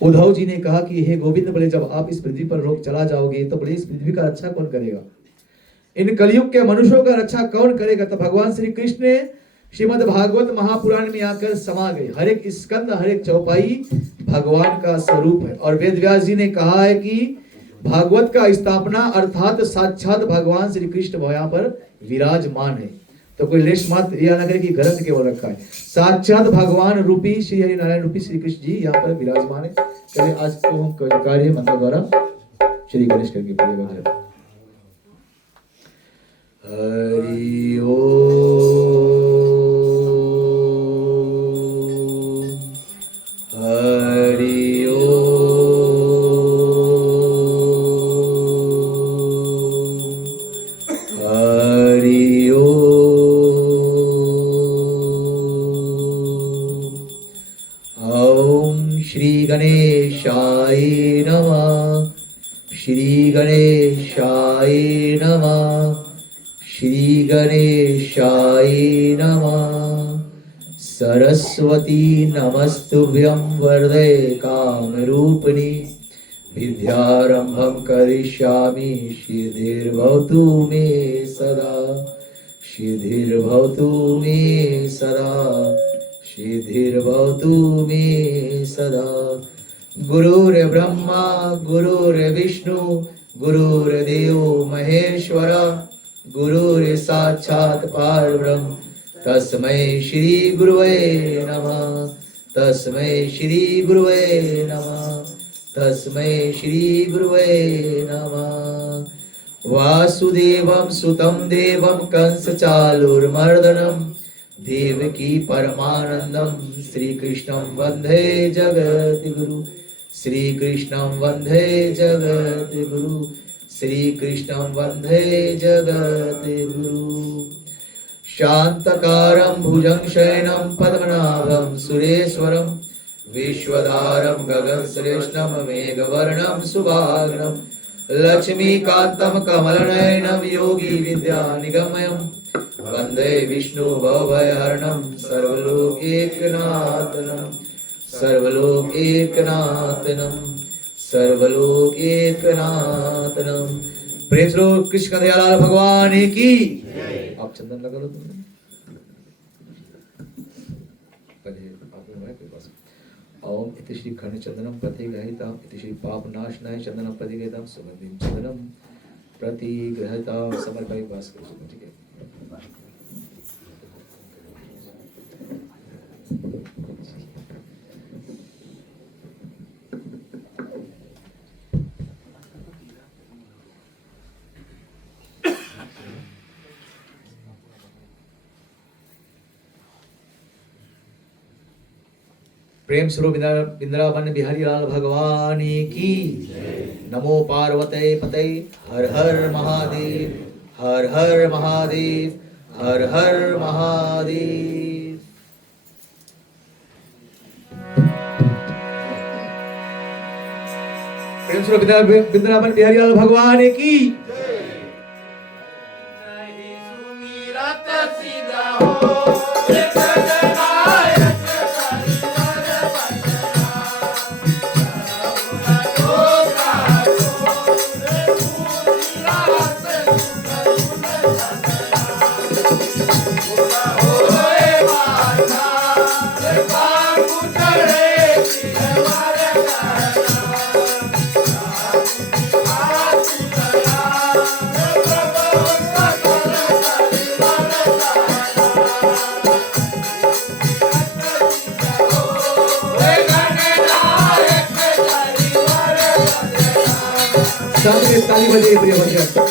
उद्धव जी ने कहा कि हे गोविंद, बोले जब आप इस पृथ्वी पर रोक चला जाओगे तो बोले इस पृथ्वी का रक्षा कौन करेगा, इन कलयुग के मनुष्यों का रक्षा कौन करेगा। तो भगवान श्री कृष्ण ने श्रीमद् भागवत महापुराण में आकर समा गए। हर एक स्कंद, हर एक चौपाई भगवान का स्वरूप है। और वेद व्यास जी ने कहा है कि भागवत का स्थापना अर्थात साक्षात भगवान श्री कृष्ण यहाँ पर विराजमान है। तो कोई लेश मात्र यह न करे कि ग्रंथ केवल रखा है, साक्षात भगवान रूपी श्री हरि नारायण रूपी श्री कृष्ण जी यहाँ पर विराजमान है। चलिए आज तो हम कार्य मंत्र द्वारा श्री गणेश करके प्रिय भजन। हरि ओम हरि ओम हरि ओम श्री गणेशाय नमः श्री गणेशाय नमः श्री गणेशाय नमः। सरस्वती नमस्तुभ्यं वरदे कामरूपिणी विद्यारंभं करिष्यामि सिद्धिर्भवतु मे सदा सिद्धिर्भवतु मे सदा सिद्धिर्भवतु मे सदा। गुरुर्ब्रह्मा गुरुर्विष्णु गुरुर्देवो महेश्वर गुरुर्साक्षात् परब्रह्म तस्मै श्री गुरुवे नमः तस्मै श्री गुरुवे नमः तस्मै श्री गुरुवे नमः। वासुदेवं सुतं देवं कंसचालुर्मर्दनं देवकी परमानंदं श्रीकृष्णं वन्दे जगद्गुरु श्रीकृष्णं वन्दे जगद्गुरु श्रीकृष्णं वन्दे जगद्गुरु। शान्तकारं भुजगशयनं पद्मनाभं सुरेश्वरं विश्वधारं गगनश्रेष्ठं मेघवर्णं शुभांगं लक्ष्मीकान्तं कमलनयनं योगी विद्यानिगमनं वन्दे विष्णु भवभयहरणं सर्वलोकैकनाथनं सर्वलोकैकनाथनं सर्वलोकैकनाथनं। प्रेम श्री कृष्ण कन्हैयालाल भगवान की। आप चंदन लगा लो तुमने। ओम इति श्री खंड चंदनम प्रतिगृहीताम इति श्री पापनाशनाय चंदनम प्रतिगृहीताम सुगंधिं चंदनम प्रतिगृहीताम समर्पयामि भास्कर। ठीक है। प्रेम स्वरूप वृंदावन बिहारी लाल भगवान की। नमो पार्वते पते हर हर महादेव हर हर महादेव हर हर महादेव। प्रेम स्वरूप वृंदावन बिहारी लाल भगवान की। ताली बजाइए प्रिय भक्तों।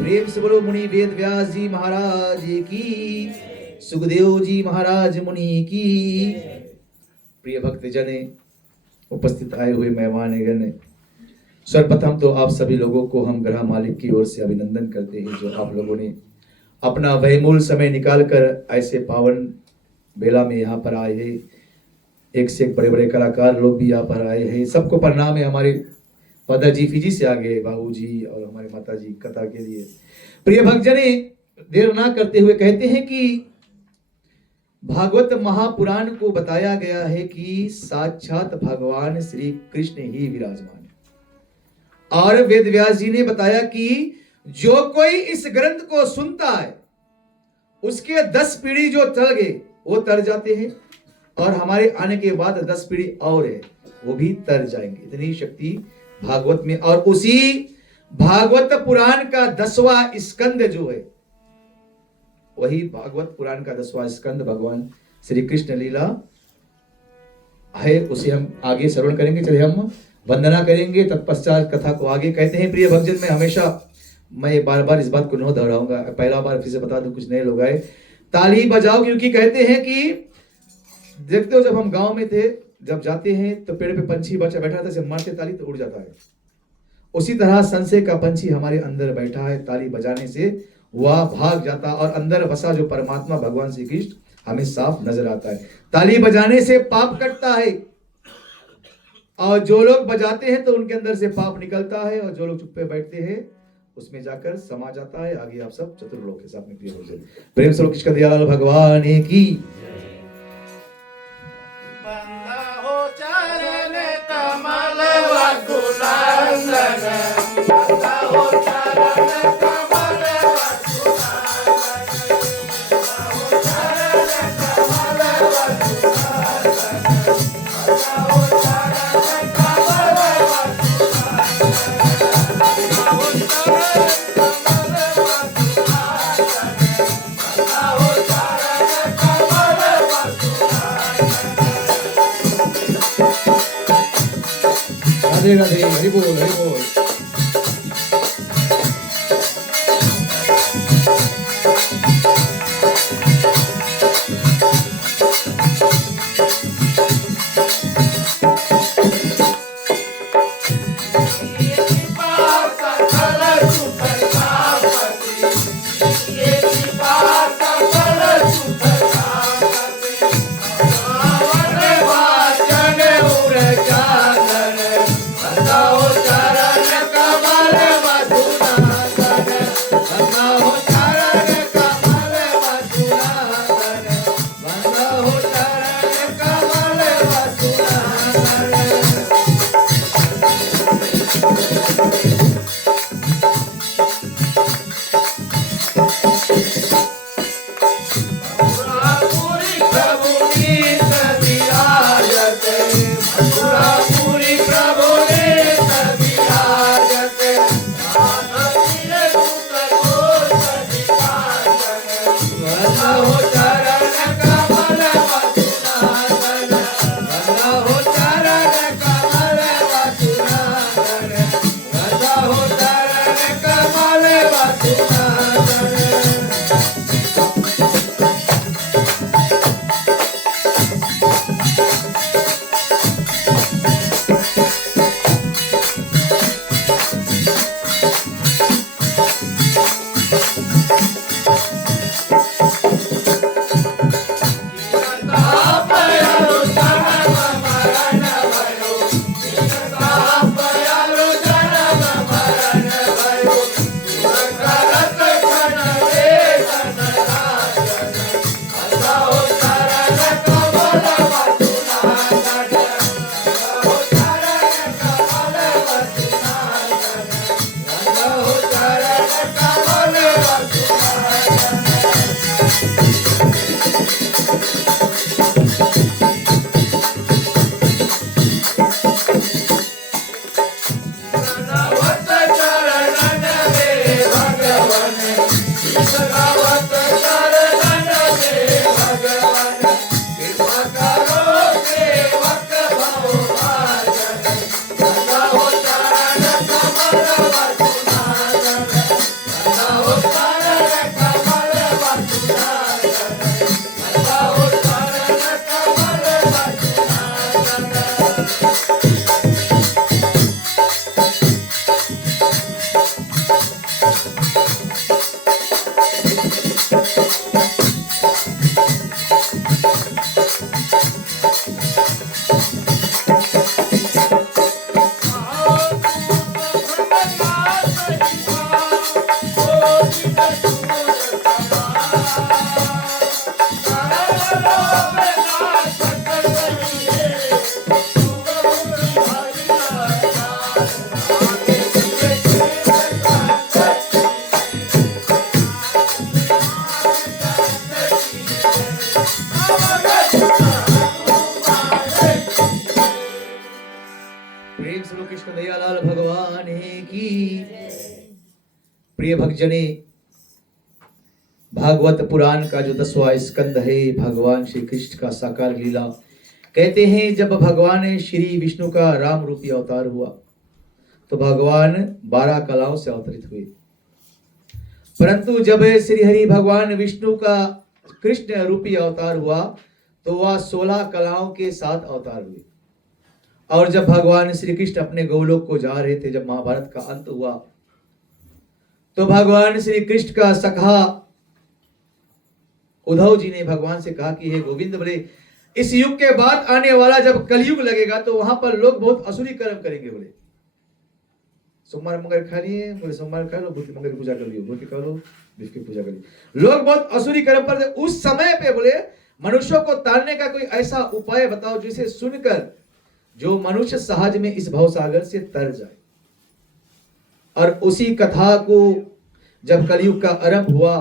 प्रेम से बोलो मुनि वेद व्यास जी महाराज की, सुखदेव जी महाराज मुनि की। प्रिय भक्त जने, उपस्थित आए हुए मेहमान गण, सर्वप्रथम तो आप सभी लोगों को हम ग्रह मालिक की ओर से अभिनंदन करते हैं, जो आप लोगों ने अपना बहुमूल्य समय निकालकर ऐसे पावन बेला में यहाँ पर आए हैं। एक से एक बड़े बड़े कलाकार लोग भी यहाँ पर आए हैं। सबको प्रणाम है। हमारे दादाजी फिजी से आ गए, बाबू जी और हमारे माता जी कथा के लिए। प्रिय भक्तजने, देर ना करते हुए कहते हैं कि भागवत महापुराण को बताया गया है कि साक्षात भगवान श्री कृष्ण ही विराजमान है। और वेद व्यास जी ने बताया कि जो कोई इस ग्रंथ को सुनता है उसके 10 पीढ़ी जो टल गए वो तर जाते हैं, और हमारे आने के बाद 10 पीढ़ी और है वो भी तर जाएंगे। इतनी शक्ति भागवत में। और उसी भागवत पुराण का 10वां स्कंद जो है, वही भागवत पुराण का 10वां स्कंद भगवान श्री कृष्ण लीला है। उसे हम आगे श्रवण करेंगे। चलिए हम वंदना करेंगे, तत्पश्चात कथा को आगे। कहते हैं प्रिय भक्तजन, मैं हमेशा मैं बार बार इस बात को न दोहराऊंगा, पहला बार फिर से बता दूं, कुछ नए लोग आए, ताली बजाओ। क्योंकि कहते हैं कि देखते हो जब हम गांव में थे, जब जाते हैं तो पेड़ पे पंछी बच्चा बैठा था, मारते ताली तो उड़ जाता है। उसी तरह संशय का पंछी हमारे अंदर बैठा है, ताली बजाने से वह भाग जाता, और अंदर बसा जो परमात्मा भगवान श्री कृष्ण हमें साफ नजर आता है। ताली बजाने से पाप कटता है, और जो लोग बजाते हैं तो उनके अंदर से पाप निकलता है, और जो लोग चुप पे बैठते हैं उसमें जाकर समा जाता है। आगे आप सब चतुर्लोक के साथ में प्रिय हो जाए। प्रेम से कृष्ण दयाल भगवान की। राधे राधे, हरि बोल हरि बोल। प्रिय भक्तजने, भागवत पुराण का जो 10वां स्कंद है भगवान श्री कृष्ण का साकार लीला। कहते हैं जब भगवान श्री विष्णु का राम रूपी अवतार हुआ तो भगवान 12 कलाओं से अवतरित हुए, परंतु जब श्री हरि भगवान विष्णु का कृष्ण रूपी अवतार हुआ तो वह 16 कलाओं के साथ अवतार हुए। और जब भगवान श्री कृष्ण अपने गोलोक को जा रहे थे, जब महाभारत का अंत हुआ तो भगवान श्री कृष्ण का सखा उद्धव जी ने भगवान से कहा कि हे गोविंद, बोले इस युग के बाद आने वाला जब कलयुग लगेगा तो वहां पर लोग बहुत असुरी कर्म करेंगे। बोले सोमवार मंगल खा लिए, बोले सोमवार खा लो, बुध की मंगल की पूजा कर लियो, बुध की खा लो, विष्णु की पूजा कर लियो। लोग बहुत असुरी कर्म पर उस समय पे बोले मनुष्यों को तारने का कोई ऐसा उपाय बताओ जिसे सुनकर जो मनुष्य सहज में इस भवसागर से तर जाए। और उसी कथा को जब कलयुग का आरंभ हुआ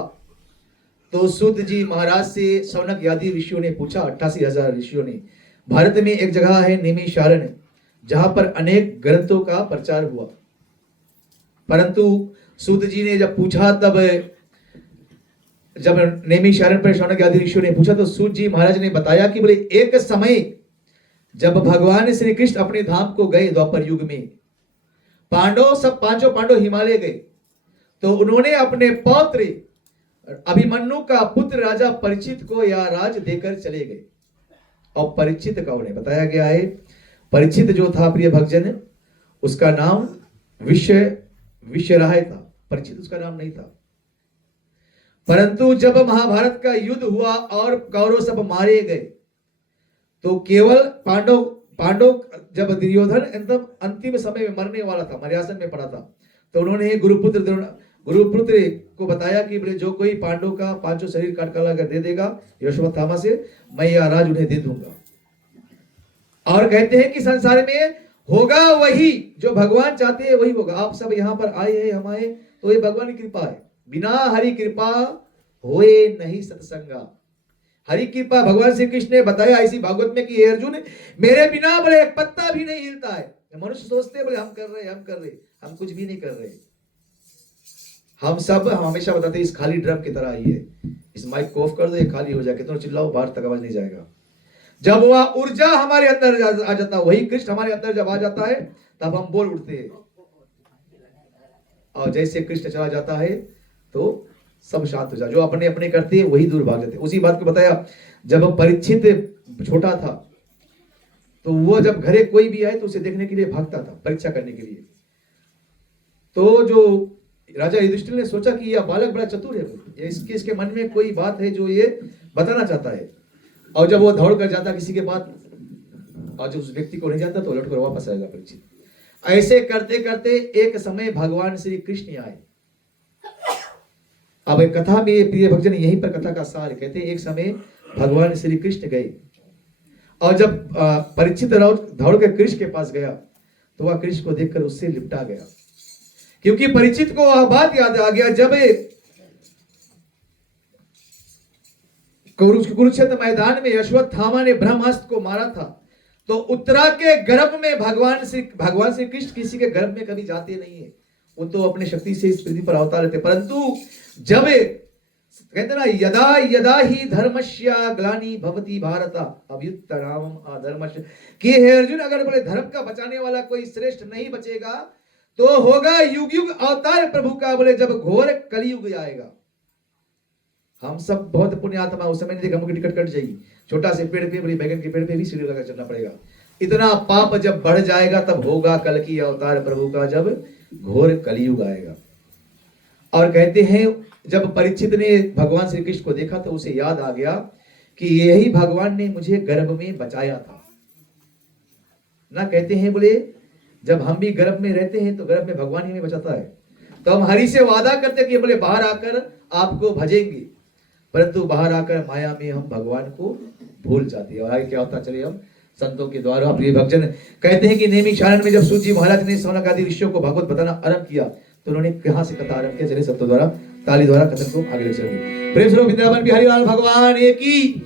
तो सूत जी महाराज से शौनक आदि ऋषियों ने पूछा, 88,000 ऋषियों ने। भारत में एक जगह है नैमिषारण्य, जहां पर अनेक ग्रंथों का प्रचार हुआ, परंतु सूत जी ने जब पूछा, तब जब नैमिषारण्य पर शौनक आदि ऋषियों ने पूछा तो सूत जी महाराज ने बताया कि बोले एक समय जब भगवान श्री कृष्ण अपने धाम को गए द्वापर युग में, पांडव सब पांचों पांडव हिमालय गए तो उन्होंने अपने पौत्र अभिमन्यु का पुत्र राजा परीक्षित को यह राज देकर चले गए। और परीक्षित का उन्हें बताया गया है, परीक्षित जो था प्रिय भक्तजन, उसका नाम विश्वराय था, परीक्षित उसका नाम नहीं था। परंतु जब महाभारत का युद्ध हुआ और कौरव सब मारे गए तो केवल पांडव जब दुर्योधन एकदम अंतिम समय में मरने वाला था, मर्यासन में पड़ा था, तो उन्होंने गुरुपुत्र को बताया कि बोले जो कोई पांडव का पांचों शरीर काट काला कर दे देगा यशोवत्थामा से, मैं यह राज उन्हें दे दूंगा। और कहते हैं कि संसार में होगा वही जो भगवान चाहते हैं वही होगा। आप सब यहाँ पर आए हैं, हम आए तो ये भगवान की कृपा है, बिना हरि कृपा होए नहीं सत्संगा। हरि कृपा भगवान श्री कृष्ण ने बताया ऐसी भागवत में कि हे अर्जुन, मेरे बिना बोले एक पत्ता भी नहीं हिलता है। मनुष्य सोचते बोले हम कर रहे, हम कुछ भी नहीं कर रहे। हम हमेशा बताते हैं इस खाली ड्रम की तरह ही है, इस माइक को ऑफ कर दो, ये खाली हो जाए, कितना चिल्लाओ बाहर तक आवाज नहीं जाएगा। जब वह ऊर्जा हमारे अंदर आ जाता है, वही कृष्ण हमारे अंदर जब आ जाता है तब हम बोल उठते हैं। और जैसे कृष्ण चला जाता है तो सब शांत हो जाए, जो अपने अपने करते हैं वही दूर भाग जाते हैं। उसी बात को बताया जब परीक्षित छोटा था तो वो जब घरे कोई भी आए तो उसे देखने के लिए भागता था, परीक्षा करने के लिए। तो जो राजा युधिष्ठिर ने सोचा कि यह बालक बड़ा चतुर है, इसके मन में कोई बात है जो ये बताना चाहता है। और जब वो दौड़ कर जाता किसी के पास और जब उस व्यक्ति को नहीं जाता तो लौट कर वापस आएगा परीक्षित। ऐसे करते करते एक समय भगवान श्री कृष्ण आए। अब एक कथा में प्रिय भक्तजन यहीं पर कथा का सार कहते हैं, एक समय भगवान श्री कृष्ण गए और जब परीक्षित दौड़ कर कृष्ण के पास गया तो वह कृष्ण को देखकर उससे लिपटा गया, क्योंकि परीक्षित को वह बात याद आ गया जब कुरुक्षेत्र मैदान में अश्वत्थामा ने ब्रह्मास्त्र को मारा था तो उत्तरा के गर्भ में भगवान श्री कृष्ण किसी के गर्भ में कभी जाते नहीं है, वो तो अपने शक्ति से इस पृथ्वी पर अवतार रहते। परंतु जब कहते ना यदा यदा ही धर्मस्य ग्लानि भवति भारत अभ्युत्तरामम् अधर्मस्य, कि हे अर्जुन अगर बोले धर्म का बचाने वाला कोई श्रेष्ठ नहीं बचेगा तो होगा युग युग अवतार प्रभु का, बोले जब घोर कलयुग आएगा। हम सब बहुत पुण्य आत्मा, उस समय नहीं देखा हमको टिकट कट जाएगी, छोटा से पेड़ पे बड़ी बैगन के पेड़ पे भी सीढ़ी लगा चलना पड़ेगा। इतना पाप जब बढ़ जाएगा तब होगा कल की अवतार प्रभु का, जब घोर कलयुग आएगा। और कहते हैं जब परीक्षित ने भगवान श्री कृष्ण को देखा तो उसे याद आ गया कि यही भगवान ने मुझे गर्भ में बचाया था ना। कहते हैं बोले जब हम भी गर्भ में रहते हैं तो गर्भ में भगवान ही हमें बचाता है। तो हम हरि से वादा करते कि बोले बाहर आकर आपको भजेंगे, परंतु बाहर आकर माया में हम भगवान को भूल जाते हैं। और आगे क्या होता चले हम संतों के द्वारा प्रिय भक्तजन कहते हैं कि नैमिषारण्य में जब सूत जी महाराज ने शौनक आदि ऋषियों को भागवत बताना आरंभ किया तो उन्होंने कहां से कथा आरंभ किया, चले संतों द्वारा ताली द्वारा कथन को आगे ले चलेंगे। प्रेम स्वरूप वृंदावन बिहारी लाल भगवान की।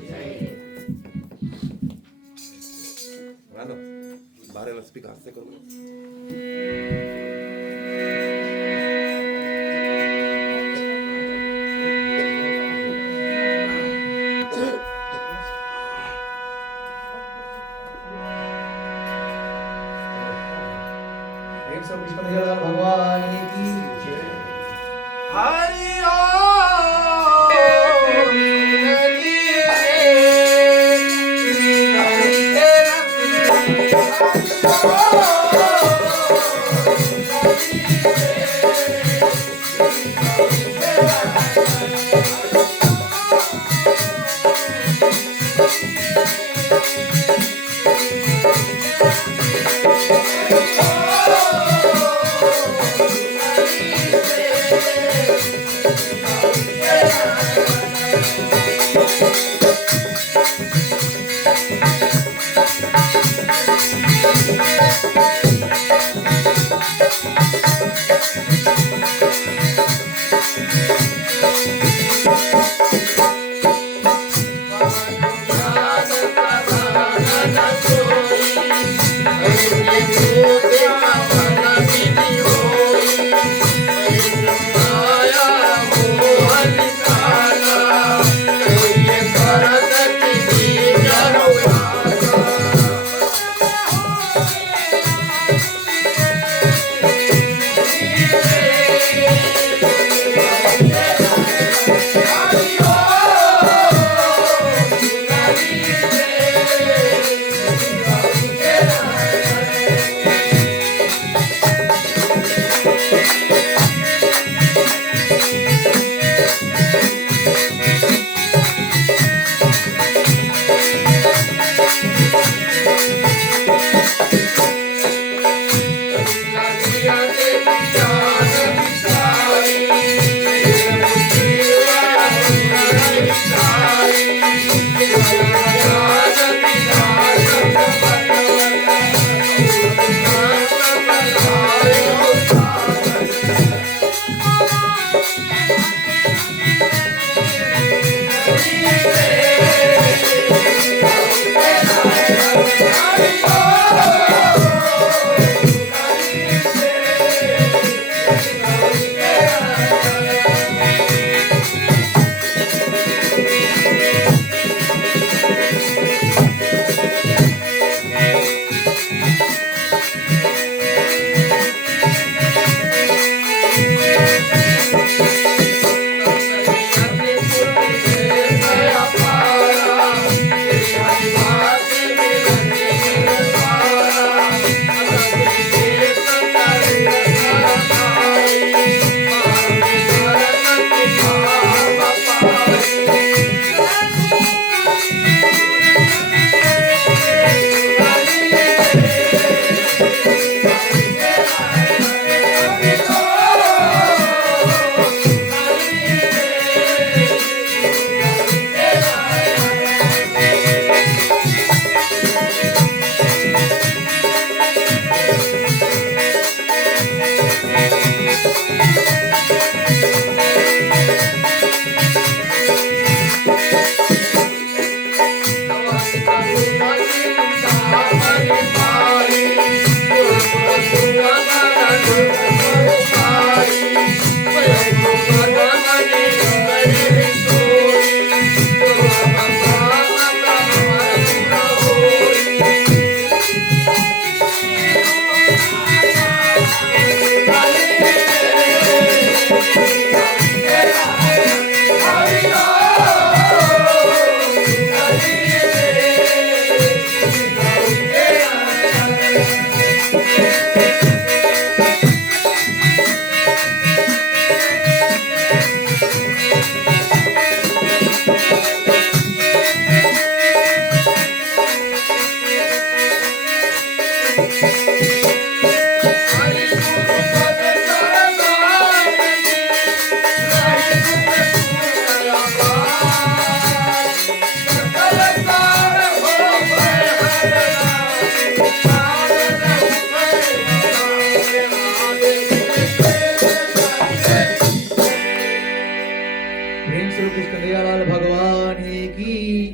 श्री कृष्ण दयालाल भगवान की।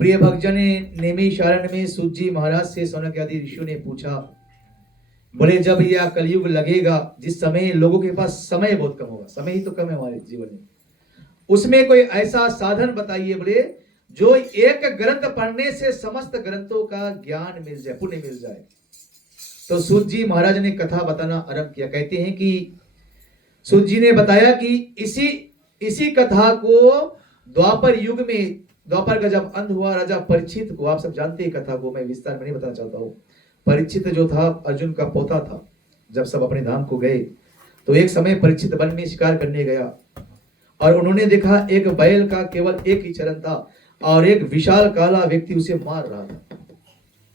प्रिय भक्तजन, नैमिषारण्य में सूत जी महाराज से सौनक आदि ऋषियों ने पूछा, बोले जब यह कलयुग लगेगा, जिस समय लोगों के पास समय बहुत कम होगा, समय ही तो कम है हमारे जीवन में, उसमें कोई ऐसा साधन बताइए बोले जो एक ग्रंथ पढ़ने से समस्त ग्रंथों का ज्ञान मिल जाए, पुण्य मिल जाए। तो सूत जी महाराज ने कथा बताना आरंभ किया। कहते हैं कि सूत जी ने बताया कि इसी कथा को द्वापर युग में, द्वापर का जब अंत हुआ, राजा परीक्षित को, आप सब जानते हैं कथा को, मैं विस्तार में नहीं बताना चाहता हूँ। परीक्षित जो था अर्जुन का पोता था। जब सब अपने धाम को गए तो एक समय परीक्षित वन में शिकार करने गया और उन्होंने देखा एक बैल का केवल एक ही चरण था और एक विशाल काला व्यक्ति उसे मार रहा था।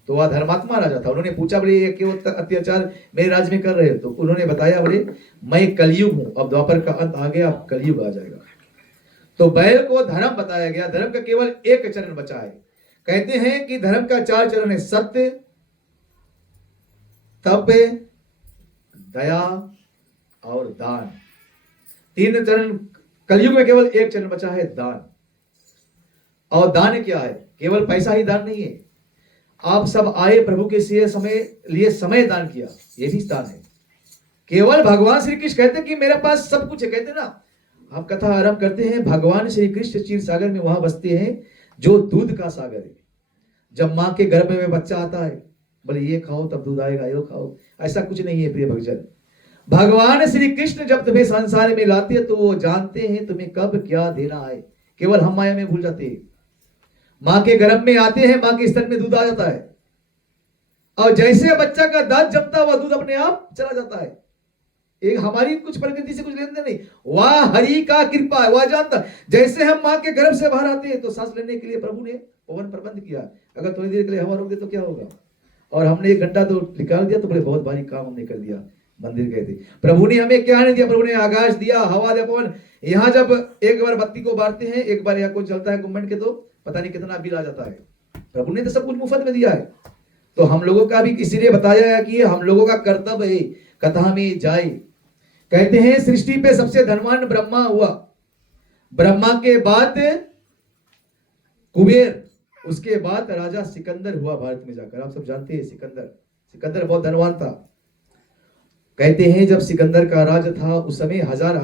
तो वह धर्मात्मा राजा था। उन्होंने पूछा, बोले ये क्यों अत्याचार मेरे राज्य में कर रहे हो? तो उन्होंने बताया, बोले मैं कलयुग हूं, अब द्वापर का अंत आ गया, अब कलयुग आ जाएगा। तो बैल को धर्म बताया गया, धर्म का केवल एक चरण बचा है। कहते हैं कि धर्म का 4 चरण है, सत्य, तप, दया और दान। 3 चरण, कलयुग में केवल एक चरण बचा है, दान। और दान क्या है? केवल पैसा ही दान नहीं है। आप सब आए प्रभु के लिए समय दान किया, ये भी दान है। केवल भगवान श्री कृष्ण कहते कि मेरे पास सब कुछ है, कहते ना, हम कथा आरंभ करते हैं, भगवान श्री कृष्ण क्षीर सागर में वहां बसते हैं जो दूध का सागर है। जब मां के गर्भ में बच्चा आता है, बोले ये खाओ तब दूध आएगा, यो खाओ, ऐसा कुछ नहीं है प्रिय भक्तजन। भगवान श्री कृष्ण जब तुम्हें संसार में लाते हैं तो वो जानते हैं तुम्हें कब क्या देना है। केवल हम माया में भूल जाते हैं। मां के गर्भ में आते हैं, मां के स्तन में दूध आ जाता है और जैसे बच्चा का दांत जमता है वह दूध अपने आप चला जाता है। एक हमारी कुछ प्रकृति से कुछ लेन देन नहीं, वह हरि का कृपा है, वह जानता। जैसे हम मां के गर्भ से बाहर आते हैं तो सांस लेने के लिए प्रभु ने पवन प्रबंध किया। अगर थोड़ी देर के लिए हवा रोक दे तो क्या होगा? और हमने 1 घंटा तो निकाल दिया तो बड़े बहुत भारी काम हमने कर दिया। मंदिर गए थे, प्रभु ने हमें क्या नहीं दिया? प्रभु ने आकाश दिया, हवा दिया, पवन। यहाँ जब एक बार बत्ती को बारते हैं, एक बार या कुछ जलता है गवर्नमेंट के, तो पता नहीं कितना बिल आ जाता है। प्रभु ने तो सब कुछ मुफ्त में दिया है। तो हम लोगों का भी इसीलिए बताया है कि हम लोगों का कर्तव्य है कथा में जाए। कहते हैं सृष्टि पे सबसे धनवान ब्रह्मा हुआ, ब्रह्मा के बाद कुबेर, उसके बाद राजा सिकंदर हुआ भारत में जाकर। आप सब जानते हैं सिकंदर बहुत धनवान था। कहते हैं जब सिकंदर का राज था उस समय हजार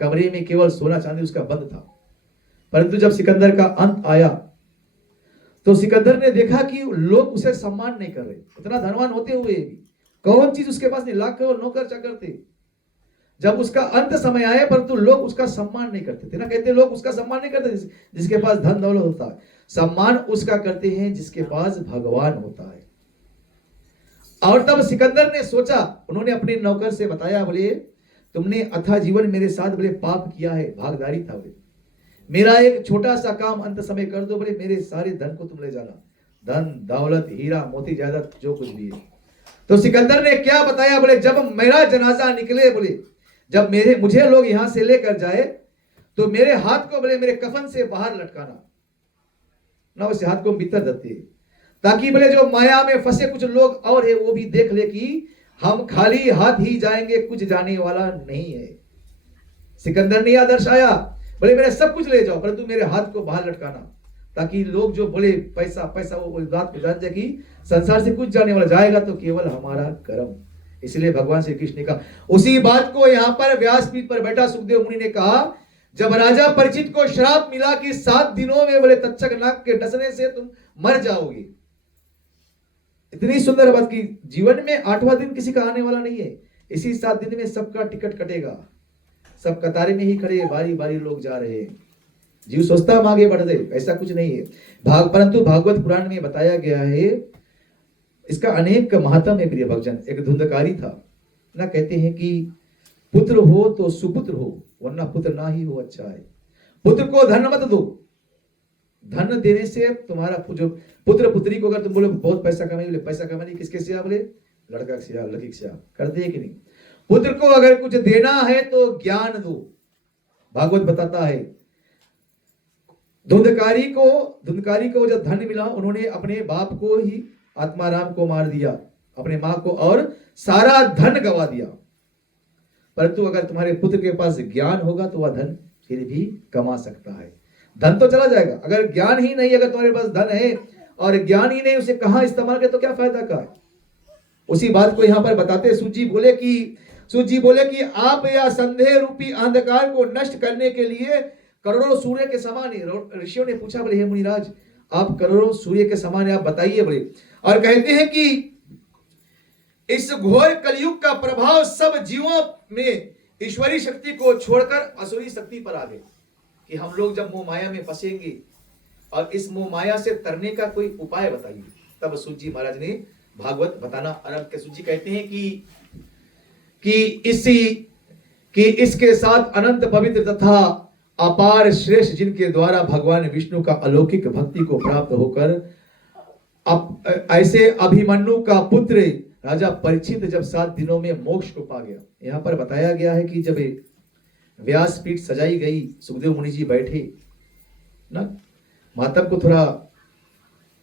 कमरे में केवल सोना चांदी उसका बंद था। परंतु जब सिकंदर का अंत आया तो सिकंदर ने देखा कि लोग उसे सम्मान नहीं कर रहे। इतना धनवान होते हुए भी कौन चीज उसके पास नहीं, लाख करोड़ नौकर चाकर थे। जब उसका अंत समय आया परंतु लोग उसका सम्मान नहीं करते थे ना। कहते लोग उसका सम्मान नहीं करते जिसके पास धन दौलत होता है, सम्मान उसका करते हैं जिसके पास भगवान होता है। और तब सिकंदर ने सोचा, उन्होंने अपने नौकर से बताया, बोले तुमने अथा जीवन मेरे साथ बोले पाप किया है, भागदारी था, बोले मेरा एक छोटा सा काम अंत समय कर दो, बोले मेरे सारे धन को तुम ले जाना, धन दौलत हीरा मोती जायदाद जो कुछ भी है। तो सिकंदर ने क्या बताया, बोले जब मेरा जनाजा निकले, बोले जब मुझे लोग यहां से लेकर जाए तो मेरे हाथ को बोले मेरे कफन से बाहर लटकाना ना, उस हाथ को भीतर देते, ताकि बोले जो माया में फंसे कुछ लोग और है वो भी देख ले कि हम खाली हाथ ही जाएंगे, कुछ जाने वाला नहीं है। सिकंदर ने आदर्श आया, बोले मेरे सब कुछ ले जाओ परंतु मेरे हाथ को बाहर लटकाना, ताकि लोग जो बोले पैसा पैसा वो बात को जान जाए कि संसार से कुछ जाने वाला, जाएगा तो केवल हमारा कर्म। इसलिए भगवान श्री कृष्ण ने कहा, उसी बात को यहाँ पर व्यासपीठ पर बैठा सुखदेव मुनि ने कहा, जब राजा परीक्षित को श्राप मिला कि 7 दिनों में बोले तक्षक नाग के डसने से तुम मर जाओगे। इतनी सुंदर बात की जीवन में 8वां दिन किसी का आने वाला नहीं है। इसी 7 दिन में सबका टिकट कटेगा, सब कतारे में ही खड़े बारी बारी लोग जा रहे हैं। जीव सोचता हम आगे बढ़ गए, ऐसा कुछ नहीं है। परंतु भागवत पुराण में बताया गया है, इसका अनेक महत्व है प्रिय भक्तजन। एक धुंधकारी था ना, कहते हैं कि पुत्र हो तो सुपुत्र हो, वरना पुत्र ना ही हो अच्छा है। पुत्र को धन मत दो, धन देने से तुम्हारा जो पुत्र पुत्री को अगर तुम बोले बहुत पैसा कमाई, बोले पैसा कमाने किसके से, बोले लड़का से लड़की से करते है कि नहीं। पुत्र को अगर कुछ देना है तो ज्ञान दो। भागवत बताता है धुंधकारी को जब धन मिला, उन्होंने अपने बाप को ही आत्माराम को मार दिया, अपने मां को, और सारा धन गवा दिया। परंतु अगर तुम्हारे पुत्र के पास ज्ञान होगा तो वह धन फिर भी कमा सकता है। धन तो चला जाएगा, अगर ज्ञान ही नहीं, अगर तुम्हारे पास धन है और ज्ञान ही नहीं, उसे कहां इस्तेमाल करे तो क्या फायदा का है। उसी बात को यहां पर बताते सूत जी बोले कि आप या संदेह रूपी अंधकार को नष्ट करने के लिए करोड़ों सूर्य के समान है। ऋषियों ने पूछा, बोले हे मुनिराज, आप करोड़ों सूर्य के समान है, आप बताइए। बोले, और कहते हैं कि इस घोर कलयुग का प्रभाव सब जीवों में ईश्वरीय शक्ति को छोड़कर असुरी शक्ति पर आ गए, कि हम लोग जब मोह माया में फंसेंगे और इस मोह माया से तरने का कोई उपाय बताइए। तब सूत जी महाराज ने भागवत बताना आरंभ किया। सूत जी कहते हैं कि इसके साथ अनंत पवित्र तथा अपार श्रेष्ठ, जिनके द्वारा भगवान विष्णु का अलौकिक भक्ति को प्राप्त होकर ऐसे अभिमन्यु का पुत्र राजा परीक्षित जब 7 दिनों में मोक्ष को पा गया। यहां पर बताया गया है कि जब व्यासपीठ सजाई गई, सुखदेव मुनि जी बैठे ना, मातम को थोड़ा,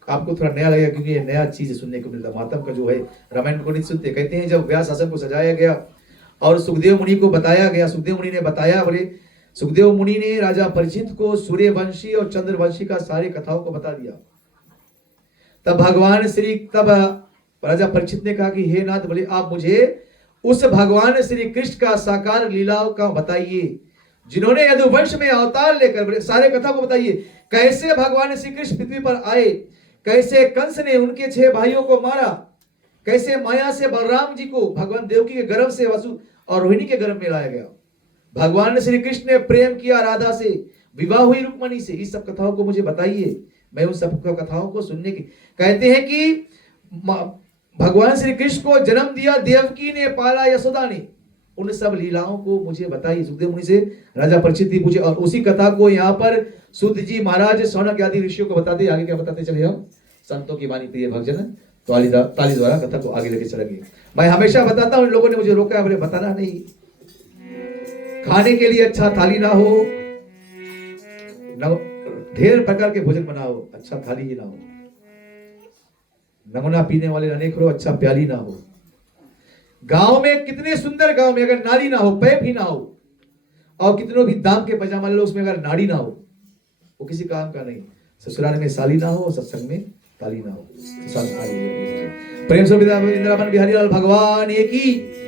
आपको थोड़ा नया लगेगा क्योंकि ये नया चीज सुनने को मिलता है। मातम का जो है रामायण को नहीं सुनते। कहते हैं जब व्यास आश्रम को सजाया गया और सुखदेव मुनि को बताया गया, सुखदेव मुनि ने बताया, बोले सुखदेव मुनि ने राजा परीक्षित को सूर्यवंशी और चंद्रवंशी का सारे कथाओं को बता दिया। तब राजा परीक्षित ने कहा कि हे नाथ, बोले आप मुझे उस भगवान श्री कृष्ण का साकार लीलाओं का बताइए, जिन्होंने यदुवंश में अवतार लेकर, बोले सारे कथा को बताइए, कैसे भगवान श्री कृष्ण पृथ्वी पर आए, कैसे कंस ने उनके 6 भाइयों को मारा, कैसे माया से बलराम जी को भगवान देवकी के गर्भ से वसु और रोहिणी के गर्भ में लाया गया, भगवान श्री कृष्ण ने प्रेम किया राधा से, विवाह हुई रुक्मणी से। इस सब कथाओं को मुझे बताइए, मैं उन सब कथाओं को सुनने की। कहते हैं कि भगवान श्री कृष्ण को जन्म दिया देवकी ने, पाला यशोदा ने, उन सब लीलाओं को मुझे बताइए। सुखदेव मुनि से राजा परीक्षित पूछे, और उसी कथा को यहाँ पर सूत जी महाराज शौनक आदि ऋषियों को बताते, आगे क्या बताते चले हम, संतों की वाणी प्रिय भक्तजन ताली द्वारा कथा को आगे लेके चलेंगे। मैं हमेशा बताता हूं, लोगों ने मुझे रोका है, बोले बताना नहीं, खाने के लिए अच्छा थाली ना हो, ढेर प्रकार के भोजन बनाओ, अच्छा थाली ही ना हो, नमूना पीने वाले अनेक हो, अच्छा प्याली ना हो। गांव में कितने सुंदर गांव में अगर नाली ना हो, पैप ही ना हो, और कितनों भी दाम के पजामा लो, उसमें अगर नाड़ी ना हो, वो किसी काम का नहीं। ससुराल में साली ना हो, सत्संग में ताली ना हो। प्रेम से वृंदावन बिहारी लाल भगवान की।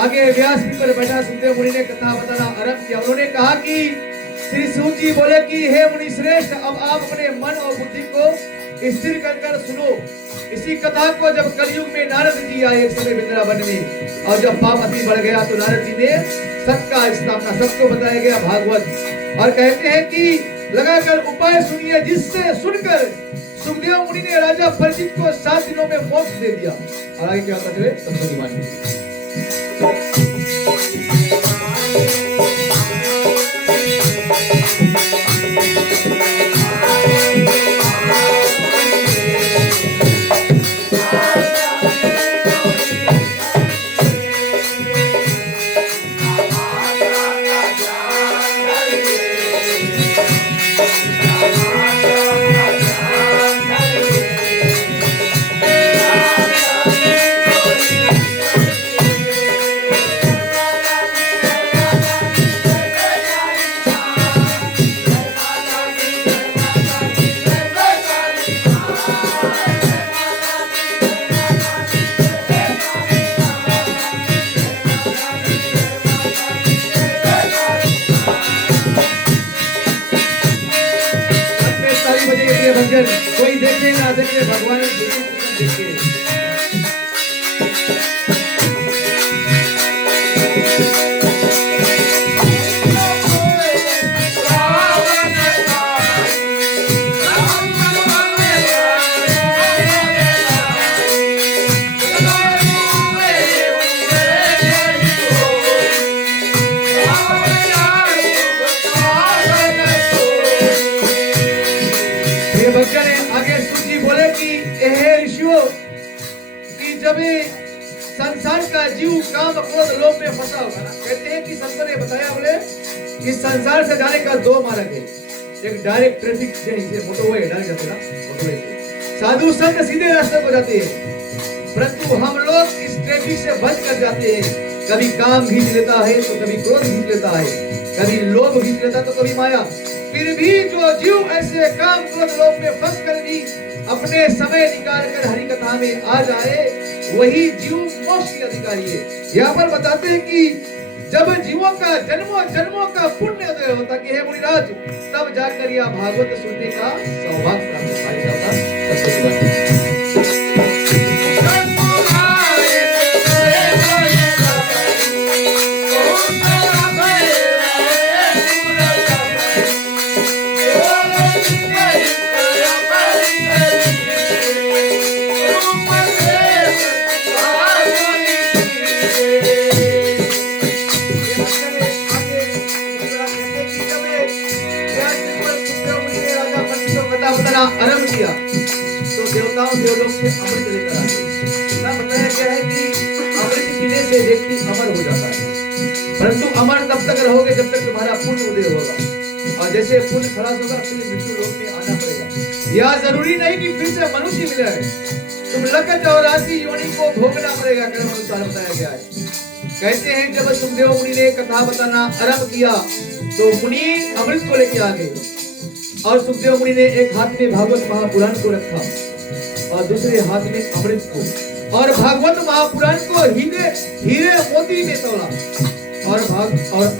आगे व्यास जी पर बैठा सुखदेव मुनि ने कथा बताना आरंभ किया। उन्होंने कहा कि श्री सूत जी बोले कि हे मुनि श्रेष्ठ, अब आप अपने मन और बुद्धि को स्थिर कर सुनो। इसी कथा को जब कलयुग में नारद जी आए एक समय वृंदावन में, और जब पाप अति बढ़ गया तो नारद जी ने सबका स्थापना, सबको बताया गया भागवत, और कहते हैं कि लगाकर उपाय सुनिए, जिससे सुनकर सुखदेव मुनि ने राजा परीक्षित को 7 दिनों में मोक्ष दे दिया। और आगे क्या होता चले सबको दिमाग भजन कोई देखने ना देखे भगवान देखे। भक्त ने आगे सूची बोले कि हे ऋषियों कि जब संसार का जीव काम क्रोध लोभ में फंसा होगा ना, कहते हैं कि संतों ने बताया बोले कि संसार से जाने का दो मार्ग है। एक डायरेक्ट ट्रैफिक से मोटरवे डायरेक्ट जाते ना, मोटरवे से साधु संत सीधे रास्ते को जाते हैं, परंतु हम लोग इस ट्रैफिक से बच कर जाते हैं। कभी काम खींच लेता है तो कभी क्रोध खींच लेता है, कभी लोभ खींच लेता तो कभी माया। फिर भी जो जीव ऐसे काम क्रोध लोभ में फंस कर भी अपने समय निकाल कर हरि कथा में आ जाए, वही जीव मोक्ष के अधिकारी है। यहाँ पर बताते हैं कि जब जीवों का जन्मों जन्मों का पुण्य उदय होता कि हे मुनिराज, तब जाकर यह भागवत सुनने का सौभाग्य प्राप्त होता। आरंभ किया तो देवताओं देवलोक से अमृत लेकर आए। ना बताया गया है कि अमृत पीने से व्यक्ति अमर हो जाता है, परंतु अमर तब तक रहोगे जब तक तुम्हारा पुण्य उदय होगा, और जैसे पुण्य खलास होगा फिर मृत्यु लोक में आना पड़ेगा। यह जरूरी नहीं कि फिर से मनुष्य मिले, तुम लख 84 योनि को भोगना पड़ेगा, कर्म अनुसार बताया गया है। कहते हैं जब सुखदेव मुनि ने कथा बताना आरंभ किया तो मुनि अमृत को लेके आ गए, और सुखदेव मुनि ने एक हाथ में भागवत महापुराण को रखा और दूसरे हाथ में अमृत को, और भागवत महापुराण को हीरे मोती में तोला और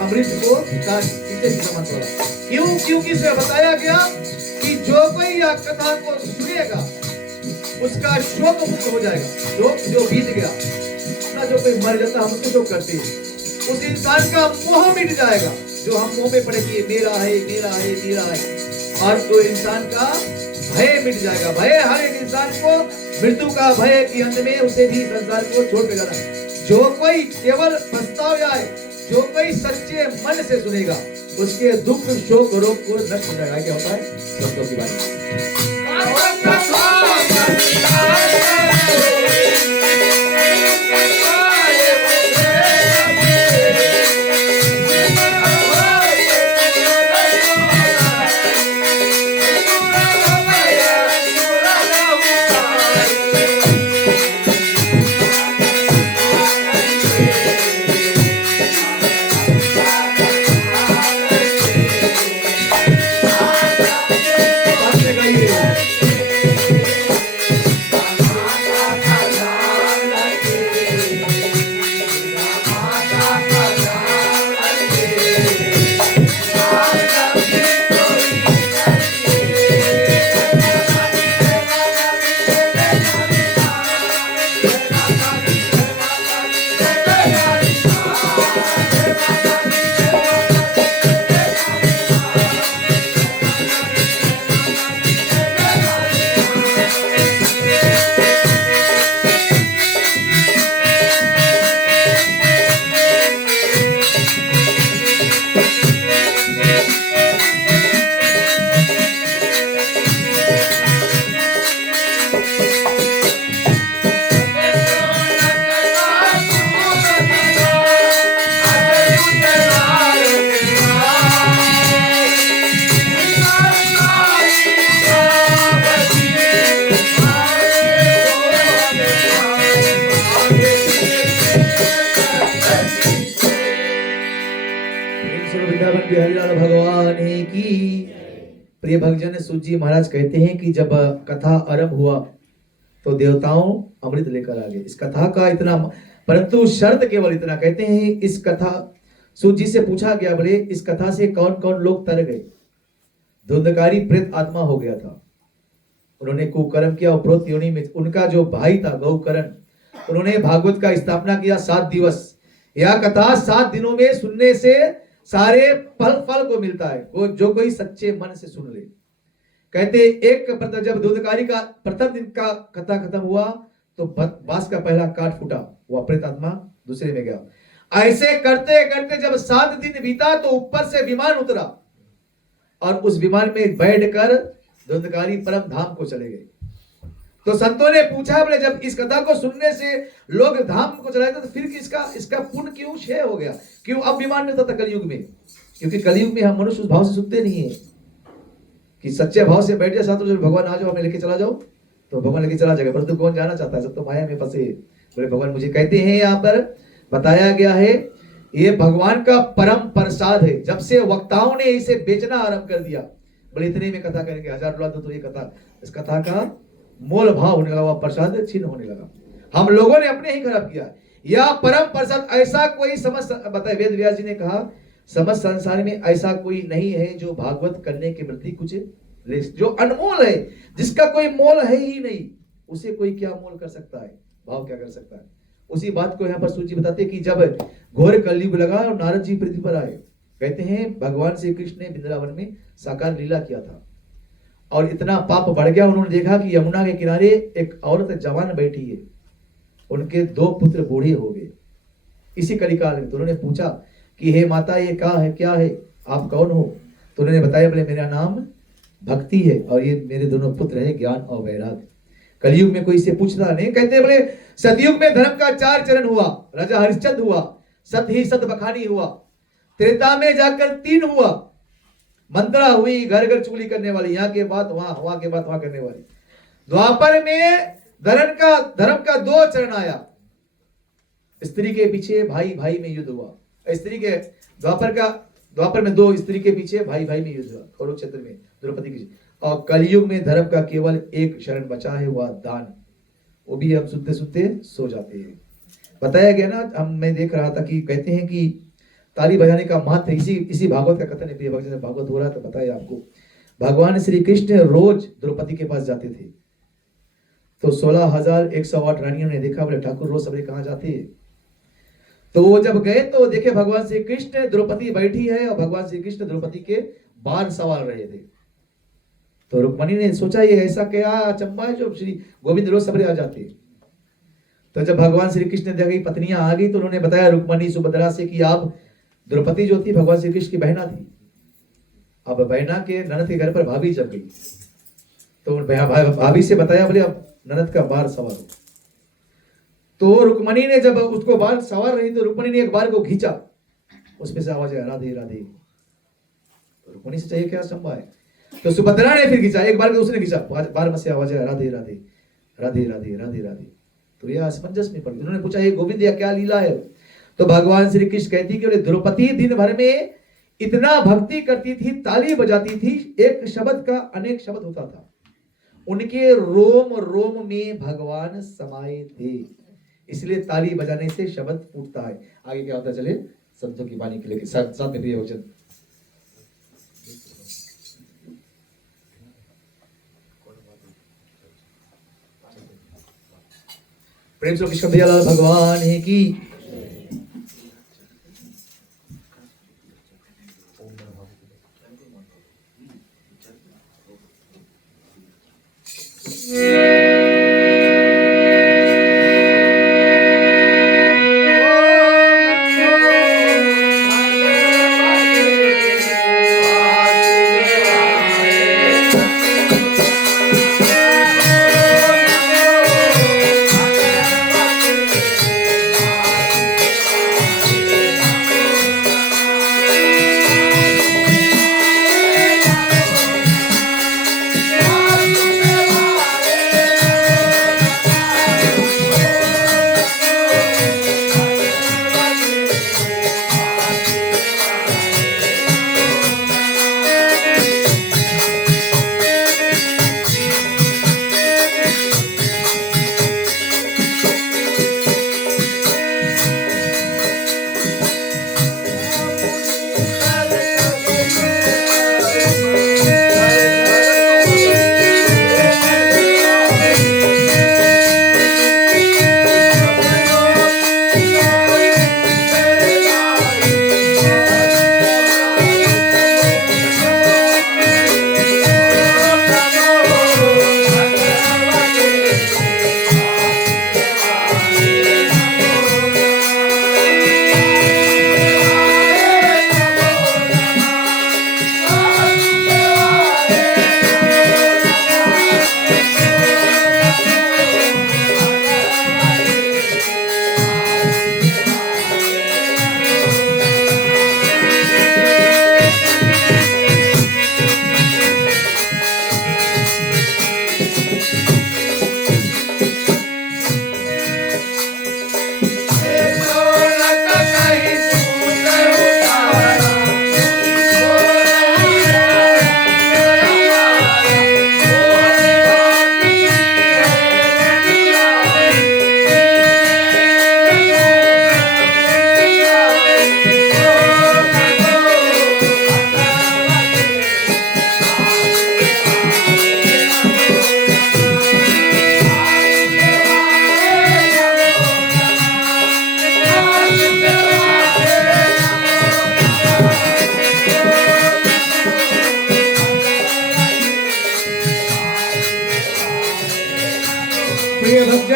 अमृत को तोला। क्योंकि इसे बताया गया कि जो कोई यह कथा को सुनेगा उसका शोक मुक्त हो जाएगा। शोक जो बीत गया ना, जो कोई मर जाता हम उसको शोक करते हैं, उस इंसान का मोह मिट जाएगा। जो हम मोह में पड़े कि मेरा है मेरा है मेरा है, और तो इंसान का भय मिट जाएगा। भय हर एक इंसान को मृत्यु का भय कि अंत में उसे भी संसार को छोड़ कर जाना है। जो कोई केवल प्रस्ताव आए, जो कोई सच्चे मन से सुनेगा, उसके दुख शोक रोग को नष्ट हो जाएगा। क्या होता है शब्दों की बात। लाल भगवान की। प्रिय भक्तजन, सूत जी महाराज कहते हैं कि जब कथा आरंभ हुआ तो देवताओं अमृत लेकर आ गए। इस कथा का इतना, परंतु शर्त केवल इतना कहते हैं, इस कथा सूत जी से पूछा गया, बोले इस कथा से कौन कौन लोग तर गए। धुंधकारी प्रेत आत्मा हो गया था, उन्होंने कुकर्म किया, उपरोक्त योनि में। उनका जो भाई था गौकर्ण, उन्होंने भागवत का स्थापना किया 7 दिवस। यह कथा 7 दिनों में सुनने से सारे फल को मिलता है, वो जो कोई सच्चे मन से सुन ले। कहते एक जब धुंधकारी का प्रथम दिन का कथा खत्म हुआ तो बांस का पहला काट फूटा, वो प्रेत आत्मा दूसरे में गया। ऐसे करते करते जब 7 दिन बीता तो ऊपर से विमान उतरा और उस विमान में बैठकर धुंधकारी परम धाम को चले गए। तो संतों ने पूछा, बोले जब इस कथा को सुनने से लोग धाम को चलाए तो फिर इसका पुण्य क्यों क्षय हो गया, क्यों अब विमान में था कलयुग में? क्योंकि कलयुग में हम मनुष्य उस भाव से सुनते नहीं है कि सच्चे भाव से बैठ जाए साथ में, भगवान आ जाओ हमें लेके चला जाओ, तो भगवान लेके चला जाएगा, परंतु कौन जाना चाहता है, सब तो माया में फंसे। बोले भगवान मुझे कहते हैं, यहाँ पर बताया गया है ये भगवान का परम प्रसाद है। जब से वक्ताओं ने इसे बेचना आरंभ कर दिया, बोले इतने में कथा करेंगे, 1000 डॉलर दो तो ये कथा, इस कथा का मोल भाव होने लगा, प्रसाद छीन होने लगा। हम लोगों ने अपने ही खराब किया। यह परम प्रसाद ऐसा कोई समझ, बताए वेद व्यास जी ने कहा, समझ संसार में ऐसा कोई नहीं है जो भागवत करने के प्रति कुछ जो अनमोल है, जिसका कोई मोल है ही नहीं, उसे कोई क्या मोल कर सकता है, भाव क्या कर सकता है। उसी बात को यहाँ पर सूची बताते कि जब घोर कलयुग लगा और नारद जी पृथ्वी पर आए, कहते हैं भगवान श्री कृष्ण ने वृंदावन में साकार लीला किया था और इतना पाप बढ़ गया, उन्होंने देखा कि यमुना के किनारे एक औरत जवान बैठी है, उनके 2 पुत्र बूढ़े हो गए इसी कलिकाल में। तो उन्होंने पूछा कि हे माता ये क्या है, आप कौन हो? तो उन्होंने बताया, बोले मेरा नाम भक्ति है और ये मेरे दोनों पुत्र है ज्ञान और वैराग्य। कलयुग में कोई इसे पूछता नहीं। कहते बोले सतयुग में धर्म का 4 चरण हुआ, राजा हरिश्चंद्र हुआ, सत ही सत बखानी हुआ, त्रेता में जाकर 3 हुआ, मंत्रा हुई, घर घर चुगली करने वाली, यहाँ के बाद वहां के बाद वहां करने वाली। द्वापर में धर्म का 2 चरण आया, स्त्री के पीछे भाई भाई में युद्ध हुआ। स्त्री के द्वापर में 2 स्त्री के पीछे भाई भाई में युद्ध हुआ, कुरुक्षेत्र में द्रौपदी की। और कलयुग में धर्म का केवल एक शरण बचा है, वह दान। वो भी हम सुनते सुनते सो जाते हैं। बताया गया ना, मैं देख रहा था कि कहते हैं कि ताली बजाने का महत्व इसी भागवत का कथन है। प्रिय भक्त, भागवत हो रहा था, बताया आपको भगवान श्री कृष्ण रोज द्रौपदी के पास जाते थे। तो 16,108 रानियों ने देखा, बोले ठाकुर रोज सबरे कहाँ जाते हैं? तो वो जब गए तो देखे भगवान श्री कृष्ण, द्रौपदी बैठी है और भगवान श्री कृष्ण द्रौपदी के बाल संवार रहे थे। तो रुक्मणी ने सोचा ये ऐसा क्या अचंबा है जो श्री गोविंद रोज सबरे आ जाते हैं। तो जब भगवान श्री कृष्ण ने देखा पत्नियां आ गई तो उन्होंने बताया रुक्मणी सुभद्रा से कि आप, द्रौपदी जो थी भगवान श्री कृष्ण की बहना थी, अब बहना के ननद के घर पर भाभी जब गई तो भाभी से बताया, बोले अब ननद का बाल सवार हो। तो रुक्मणी ने जब उसको बाल सवार रही तो रुक्मणी ने एक बार को खींचा, उसमें से आवाज है राधे राधे। तो रुक्मणी से चाहिए क्या संभव है? तो सुभद्रा ने फिर खींचा, एक बार को उसने खींचा, बार में से आवाज है राधे राधे राधे राधे राधे राधे। तो यह असमंजस में पड़ गई। उन्होंने पूछा ये गोविंद यह क्या लीला है? तो भगवान श्री कृष्ण कहती कि द्रौपदी दिन भर में इतना भक्ति करती थी, ताली बजाती थी, एक शब्द का अनेक शब्द होता था, उनके रोम रोम में भगवान समाये थे, इसलिए ताली बजाने से शब्द फूटता है। आगे क्या होता है चले संतों की वाणी के लिए साथ में प्रिय वचन। प्रेम से कृष्ण दयाल भगवान है की।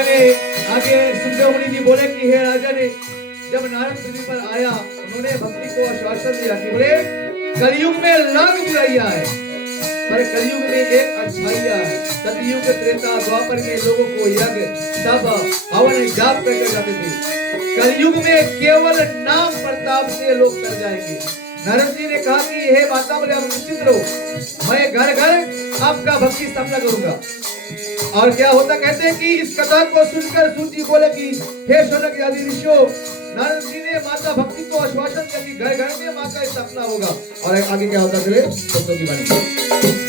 भक्तने आगे सुखदेव मुनि जी बोले कि हे राजन, जब नारद पृथ्वी पर आया उन्होंने भक्ति को आश्वासन दिया कि बोले कलयुग में लाख बुराइयां है पर कलयुग में एक अच्छाइयां है। सतयुग त्रेता द्वापर में लोगों को यज्ञ तप हवन जाप कर जाते थे, कलयुग में केवल नाम प्रताप से लोग तर जाएंगे। नारद जी ने कहा कि हे माता बोले आप निश्चित रहो, मैं घर घर आपका भक्ति स्थापना करूंगा। और क्या होता कहते हैं कि इस कथा को सुनकर सूत जी बोले कि हे शौनक आदि ऋषियों, नारद जी ने माता भक्ति को आश्वासन दिया कि घर घर में मां का स्थापना होगा। और आगे क्या होता चले शब्दों की बात।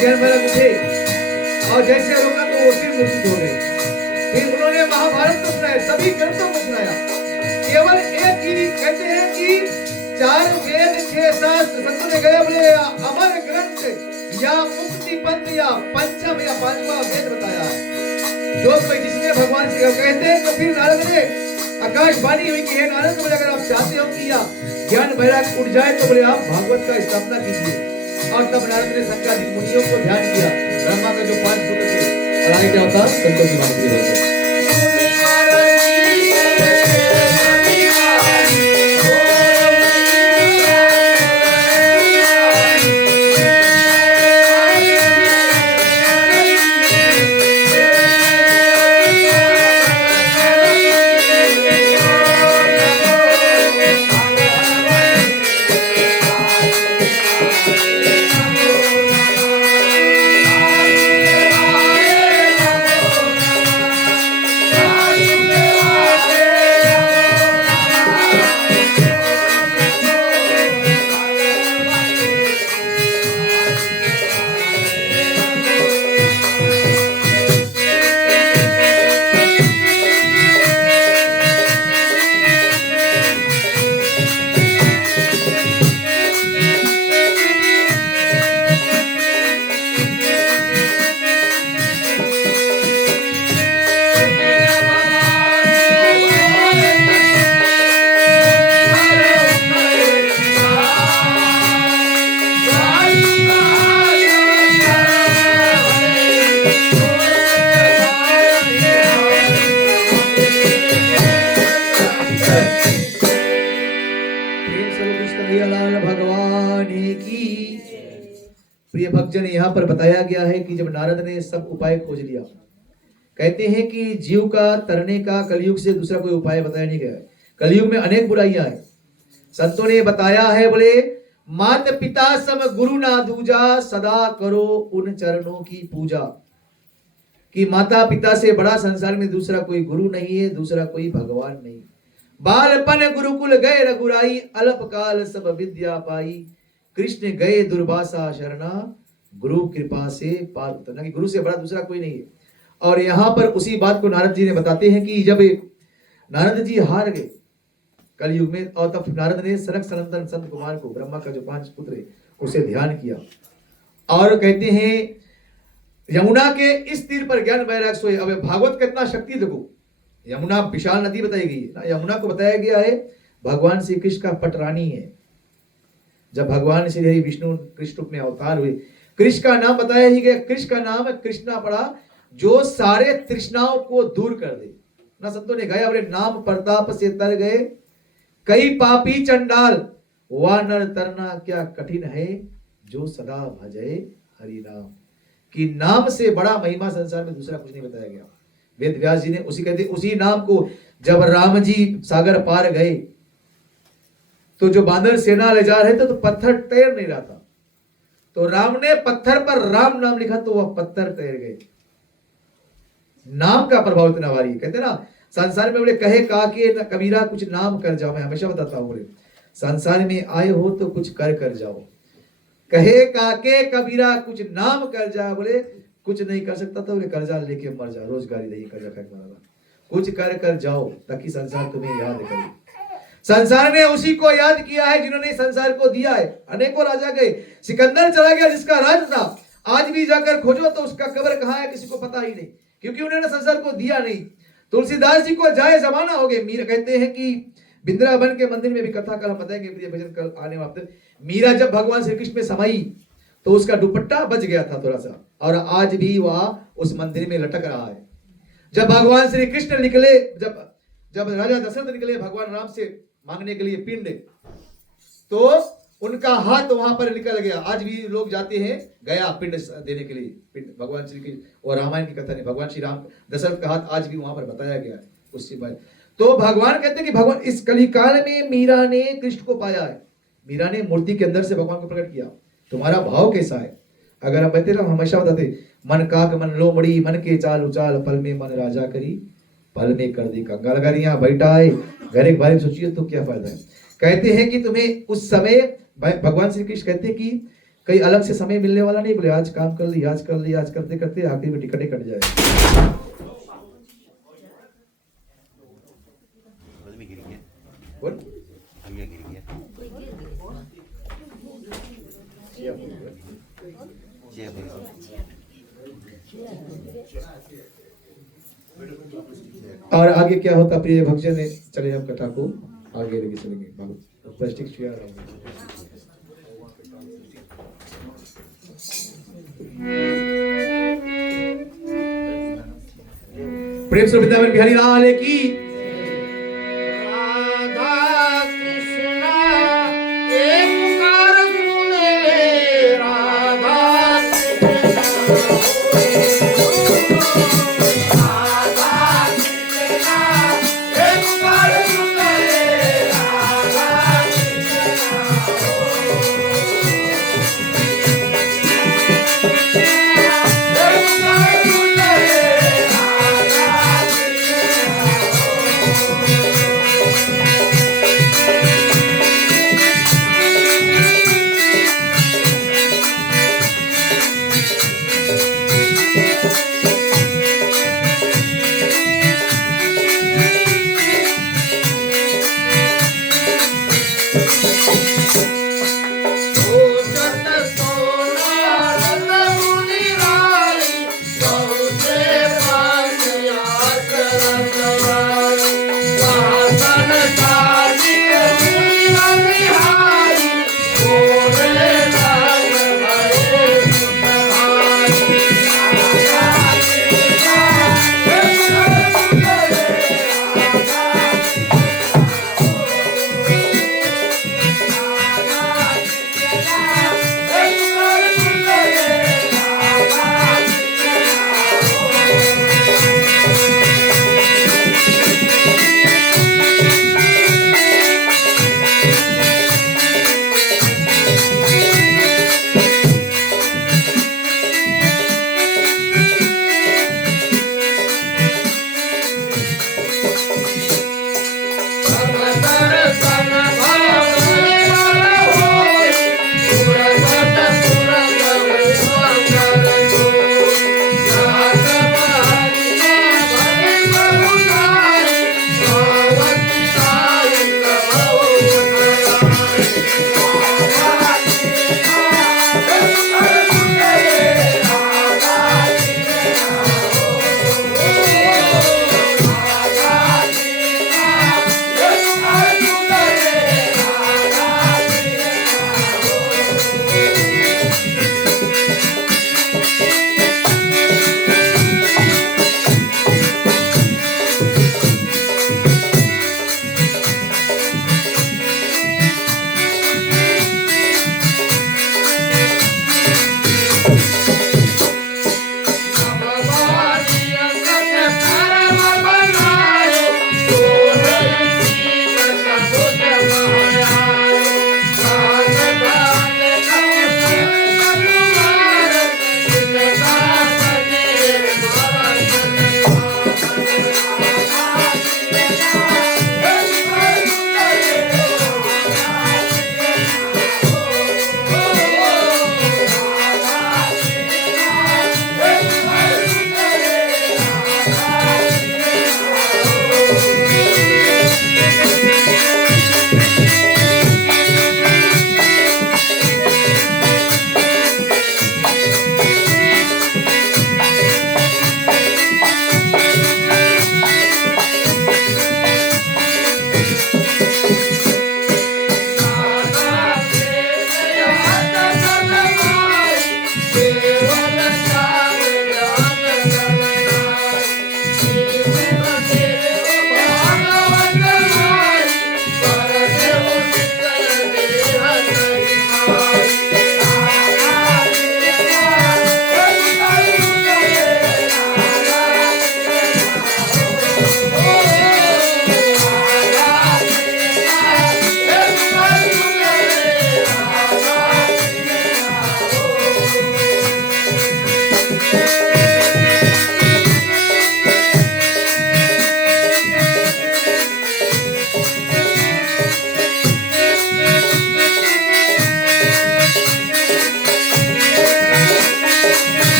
ज्ञान भैरव उठे और जैसे रोका तो वो फिर मूर्छित हो गए। फिर उन्होंने महाभारत को सुनाया, सभी ग्रंथों को सुनाया। केवल एक ही कहते हैं कि 4 वेद 6 शास्त्र संतों ने गए बोले अमर ग्रंथ या मुक्ति पंथ या पंचम या 5वां वेद बताया है जो कोई जिसने भगवान से कहते हैं। तो फिर नारद ने आकाशवाणी हुई कि हे नारद बोले अगर आप चाहते हो कि या ज्ञान वैराग्य उठ जाए तो बोले आप भागवत का स्थापना कीजिए। और तब नारद ने संकादिक मुनियों को ध्यान किया, ब्रह्मा के जो 5 पुत्र थे। और आगे क्या होता संतों की बात होती। प्रिय भक्तजन, यहाँ पर बताया गया है कि जब नारद ने सब उपाय खोज लिया, कहते हैं कि जीव का तरने का कलयुग से दूसरा कोई उपाय बताया नहीं गया है। कलयुग में अनेक बुराइयां हैं। संतों ने बताया है बोले मात पिता सम गुरु ना दूजा, सदा करो उन चरणों की पूजा। कि माता पिता से बड़ा संसार में दूसरा कोई गुरु नहीं है, दूसरा कोई भगवान नहीं। बालपन गुरुकुल गए रघुराई, अल्पकाल सब विद्या पाई। कृष्ण गए दुर्वासा शरणा, गुरु कृपा से पार उतरना। कि गुरु से बड़ा दूसरा कोई नहीं है। और यहां पर उसी बात को नारद जी ने बताते हैं कि जब नारद जी हार गए कलयुग में, और तब नारद ने सनक सनंदन संत कुमार को, ब्रह्मा का जो 5 पुत्र है, उसे ध्यान किया। और कहते हैं यमुना के इस तीर पर ज्ञान वैराग्य सोए। अब भागवत कितना शक्ति देखो, यमुना विशाल नदी बताई गई है। यमुना को बताया गया है भगवान श्री कृष्ण का पटरानी है। जब भगवान श्री हरि विष्णु कृष्ण रूप में अवतार हुए, कृष्ण का नाम बताया ही गया। कृष्ण का नाम कृष्णा पड़ा, जो सारे तृष्णाओं को दूर कर दे ना। संतों ने गाया बोले नाम प्रताप से तर गए कई पापी चंडाल, वानर तरना क्या कठिन है, जो सदा भजे हरि नाम। कि नाम से बड़ा महिमा संसार में दूसरा कुछ नहीं बताया गया। वेद व्यास जी ने उसी नाम को जब राम जी सागर पार गए तो जो बांदर सेना ले जा रहे थे तो पत्थर तैर नहीं रहा था, तो राम ने पत्थर पर राम नाम लिखा तो वह पत्थर तैर गए। नाम का प्रभाव इतना भारी है। कहते ना संसार में बोले कहे काके न कबीरा कुछ नाम कर जाओ। मैं हमेशा बताता हूं बोले संसार में आए हो तो कुछ कर जाओ। कहे काके कबीरा कुछ नाम कर जा, बोले कुछ नहीं कर सकता तो बोले कर्जा लेके मर जा, रोजगारी नहीं कर्जा कर मर, कुछ कर जाओ ताकि संसार तुम्हें याद करे। संसार ने उसी को याद किया है जिन्होंने संसार को दिया है। अनेकों राजा गए, सिकंदर चला गया जिसका राज था, आज भी जाकर खोजो तो उसका कब्र कहां है किसी को पता ही नहीं, क्योंकि उन्होंने संसार को दिया नहीं। तुलसीदास जी को जाए जमाना हो गए। मीरा कहते हैं कि वृंदावन के मंदिर में भी कथा कल हम बताएंगे, प्रिय भजन कल आने वाले। मीरा जब भगवान श्री कृष्ण में समाई तो उसका दुपट्टा बच गया था थोड़ा सा, और आज भी वह उस मंदिर में लटक रहा है। जब भगवान श्री कृष्ण निकले, जब राजा दशरथ निकले भगवान राम से मांगने के लिए पिंड, तो उनका हाथ वहां पर निकल गया। आज भी लोग जाते हैं गया पिंड देने के लिए, पिंड भगवान श्री कृष्ण, और रामायण की कथा नहीं, भगवान श्री राम दशरथ का हाथ आज भी वहां पर बताया गया है उससे बारे। तो भगवान कहते हैं कि भगवान इस कलिकाल में मीरा ने कृष्ण को पाया है। मीरा ने मूर्ति के अंदर से भगवान को प्रकट किया। तुम्हारा भाव कैसा है? अगर हम कहते ना, हमेशा बताते मन काक मन लोमड़ी, मन के चाल उचाल, पल में मन राजा करी, पल में कर दी कंगाल। अगर यहाँ बैठा है घर एक बारे में सोचिए तो क्या फायदा है। कहते हैं कि तुम्हें उस समय भगवान श्री कृष्ण कहते हैं कि कई अलग से समय मिलने वाला नहीं, बोले आज काम कर ली, आज कर ली, आज करते करते आखिर में टिकट कट जाए। और आगे क्या होता प्रिय भक्तजन, चले हम कथा को आगे लेके चलेंगे। प्रेम से वृंदावन बिहारी लाल की। राधा कृष्णा एक पुकार सुने, राधा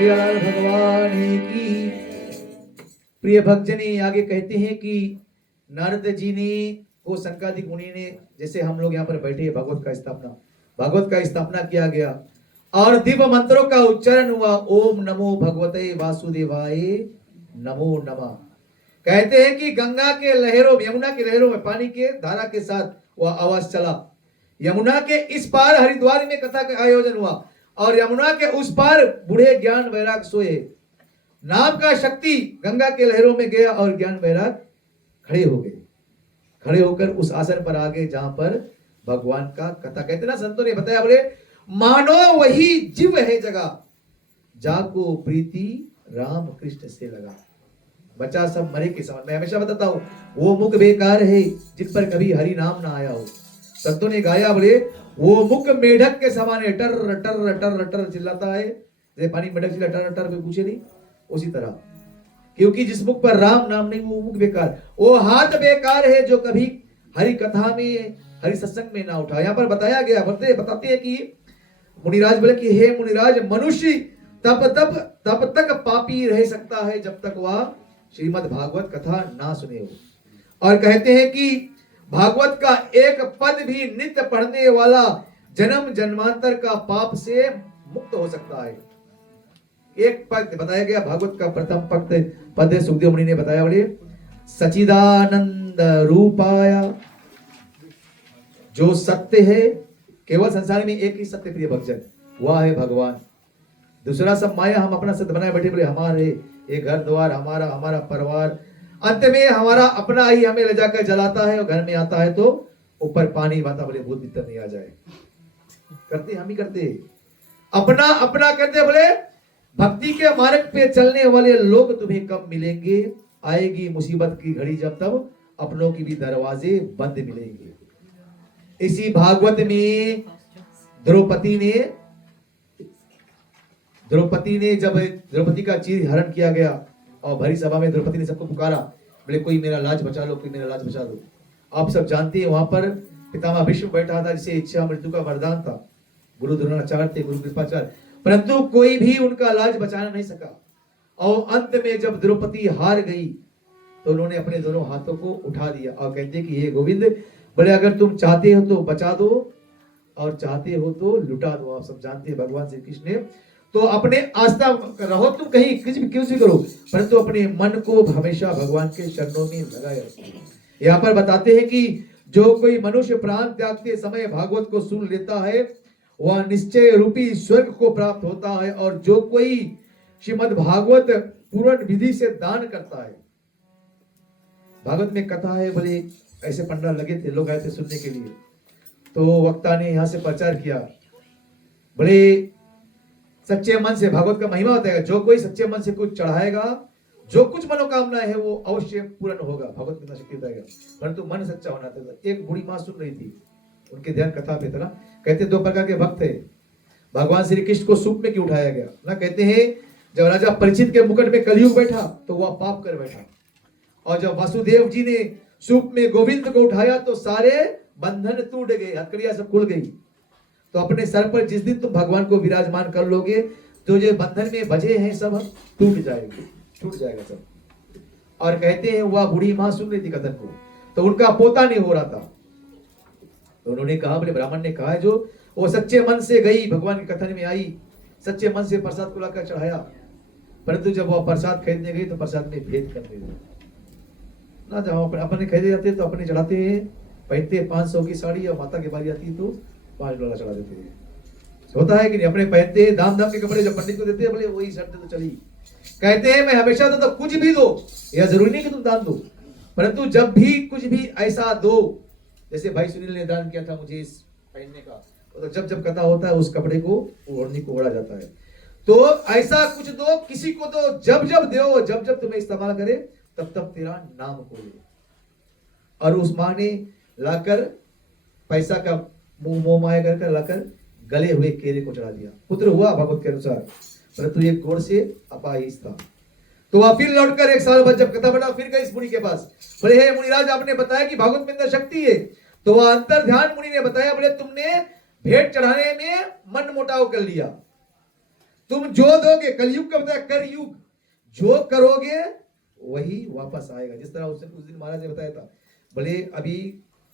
प्रियालाल भगवान की। प्रिय भक्तजनी आगे कहते हैं कि नारद जी ने वो संकादिक मुनि ने, जैसे हम लोग यहाँ पर बैठे हैं, भागवत का स्थापना किया गया और दिव्य मंत्रों का उच्चारण हुआ। ओम नमो भगवते वासुदेवाय नमो नमः। कहते हैं कि गंगा के लहरों में, यमुना की लहरों में, पानी के धारा के साथ वह आवाज चला। यमुना के इस पार हरिद्वार में कथा का आयोजन हुआ और यमुना के उस पार बूढ़े ज्ञान वैराग सोए। नाम का शक्ति गंगा के लहरों में गया और ज्ञान वैराग खड़े हो गए। खड़े होकर उस आसन पर आ गए जहां पर भगवान का कथा, कहते ना संतों ने बताया, बोले मानो वही जीव है जगह, जाको प्रीति राम कृष्ण से लगा। बचा सब मरे के समान। मैं हमेशा बताता हूं, वो मुख बेकार है जिन पर कभी हरि नाम ना आया हो। संतों ने गाया, बोले वो मुख मेढक के समान है, टर टर टर टर चिल्लाता है, जैसे पानी मेढक चिल्ला टर टर, कोई पूछे नहीं, उसी तरह। क्योंकि जिस मुख पर राम नाम नहीं, वो मुख बेकार। वो हाथ बेकार है जो कभी हरि कथा में, हरि सत्संग में ना उठा। यहाँ पर बताया गया, बताते हैं कि मुनिराज बोले कि हे मुनिराज, मनुष्य तब तक पापी रह सकता है जब तक वह श्रीमद् भागवत कथा ना सुने हो। और कहते हैं कि भागवत का एक पद भी नित्य पढ़ने वाला जन्म जन्मांतर का पाप से मुक्त हो सकता है। एक पद बताया गया, भागवत का प्रथम पद है, सुखदेव मुनि ने बताया, बोले सचिदानंद रूपाया, जो सत्य है, केवल संसार में एक ही सत्य प्रिय भक्तजन, वह है भगवान। दूसरा सब माया, हम अपना सत्य बनाए बैठे, बोले हमारे ये घर द्वार, हमारा परिवार, अंत में हमारा अपना ही हमें ले जाकर जलाता है और घर में आता है तो ऊपर पानी बहता, बोले भूत भीतर नहीं आ जाए। करते हम ही करते, अपना अपना करते। बोले भक्ति के मार्ग पे चलने वाले लोग तुम्हें कब मिलेंगे, आएगी मुसीबत की घड़ी जब तब अपनों की भी दरवाजे बंद मिलेंगे। इसी भागवत में द्रौपदी ने जब द्रौपदी का चीर हरण किया गया और भरी सभा में द्रौपदी ने सबको पुकारा, बोले कोई मेरा लाज बचा लो, कोई मेरा लाज बचा दो। आप सब जानते हैं वहां पर पितामह भीष्म बैठा था, जिसे इच्छा मृत्यु का वरदान था। गुरु द्रोणाचार्य थे, गुरु कृपाचार्य, परंतु कोई भी उनका लाज बचाना नहीं सका। और अंत में जब द्रौपदी हार गई तो उन्होंने अपने दोनों हाथों को उठा दिया और कहते कि हे गोविंद, बोले अगर तुम चाहते हो तो बचा दो और चाहते हो तो लुटा दो। आप सब जानते हैं भगवान श्री कृष्ण ने तो अपने आस्था रहो, तुम कहीं क्यों भी करो, परंतु अपने मन को हमेशा भगवान के चरणों में लगाए रखो। यहाँ पर बताते हैं कि जो कोई मनुष्य प्राण त्यागते समय भागवत को सुन लेता है, वह निश्चय रूपी स्वर्ग को प्राप्त होता है। और जो कोई श्रीमद् भागवत पूर्ण विधि से दान करता है, भागवत में कथा है, बोले ऐसे पंडाल लगे थे, लोग आए थे सुनने के लिए, तो वक्ता ने यहाँ से प्रचार किया, बोले सच्चे मन से भागवत का महिमा होता है, जो कोई सच्चे मन से कुछ चढ़ाएगा, जो कुछ मनोकामना है वो अवश्य पूर्ण होगा। भगवत में शक्ति देगा, परंतु मन सच्चा होना चाहिए। एक बूढ़ी माँ सुन रही थी, उनके ध्यान कथा पे था ना, कहते दो प्रकार के भक्त थे। भगवान श्री कृष्ण को सूप में क्यों उठाया गया ना, कहते हैं जब राजा परीक्षित के मुकुट में कलयुग बैठा तो वह पाप कर बैठा, और जब वासुदेव जी ने सूप में गोविंद को उठाया तो सारे बंधन टूट गए, हथकड़ियां सब खुल गई। तो अपने सर पर जिस दिन तुम भगवान को विराजमान कर लोगे तो जो बंधन में बजे हैं सब टूट जाएगा सब। और कहते हैं वह बूढ़ी माँ सुन रही थी कथन को, तो उनका पोता नहीं हो रहा था, तो उन्होंने कहा, बोले ब्राह्मण ने कहा है जो वो सच्चे मन से गई, भगवान के कथन में आई, सच्चे मन से प्रसाद को लाकर चढ़ाया, परंतु जब वह प्रसाद खरीदने गई तो प्रसाद में भेद करने लगी ना। जब अपने खरीदे जाते तो अपने चढ़ाते हैं, पहनते 500 की साड़ी, और माता की बारी आती है तो 5 डॉलर चढ़ा देते हैं। होता है कि नहीं, अपने पहनते हैं दाम के कपड़े, जब पंडित को देते हैं बोले वही शर्त तो चली। कहते हैं मैं हमेशा तो कुछ भी दो, यह जरूरी नहीं कि तुम दान दो, परंतु जब भी कुछ भी ऐसा दो, जैसे भाई सुनील ने दान किया था मुझे इस पहनने का, तो जब कथा होता है उस कपड़े को ओढ़नी को ओढ़ा जाता है। तो ऐसा कुछ दो, किसी को दो, जब दो, जब तुम्हें इस्तेमाल करे तब तेरा नाम को ले। और उस माँ ने लाकर पैसा का मोह माया कर लाकर गले हुए केरे को चढ़ा दिया। पुत्र हुआ भागवत के अनुसार, परंतु एक गोड़ से अपाहिज था। तो वह फिर लौटकर 1 साल बाद जब कथा बढ़ा फिर गए इस मुनि के पास, बोले हे मुनिराज, आपने बताया कि भागवत में अंदर शक्ति है। तो वह अंतर ध्यान मुनि ने बताया, बोले तुमने भेंट चढ़ाने में मन मोटाव कर लिया, तुम जो दोगे, कलयुग का बताया कर युग, जो करोगे वही वापस आएगा। जिस तरह उस दिन महाराज ने बताया था, बोले अभी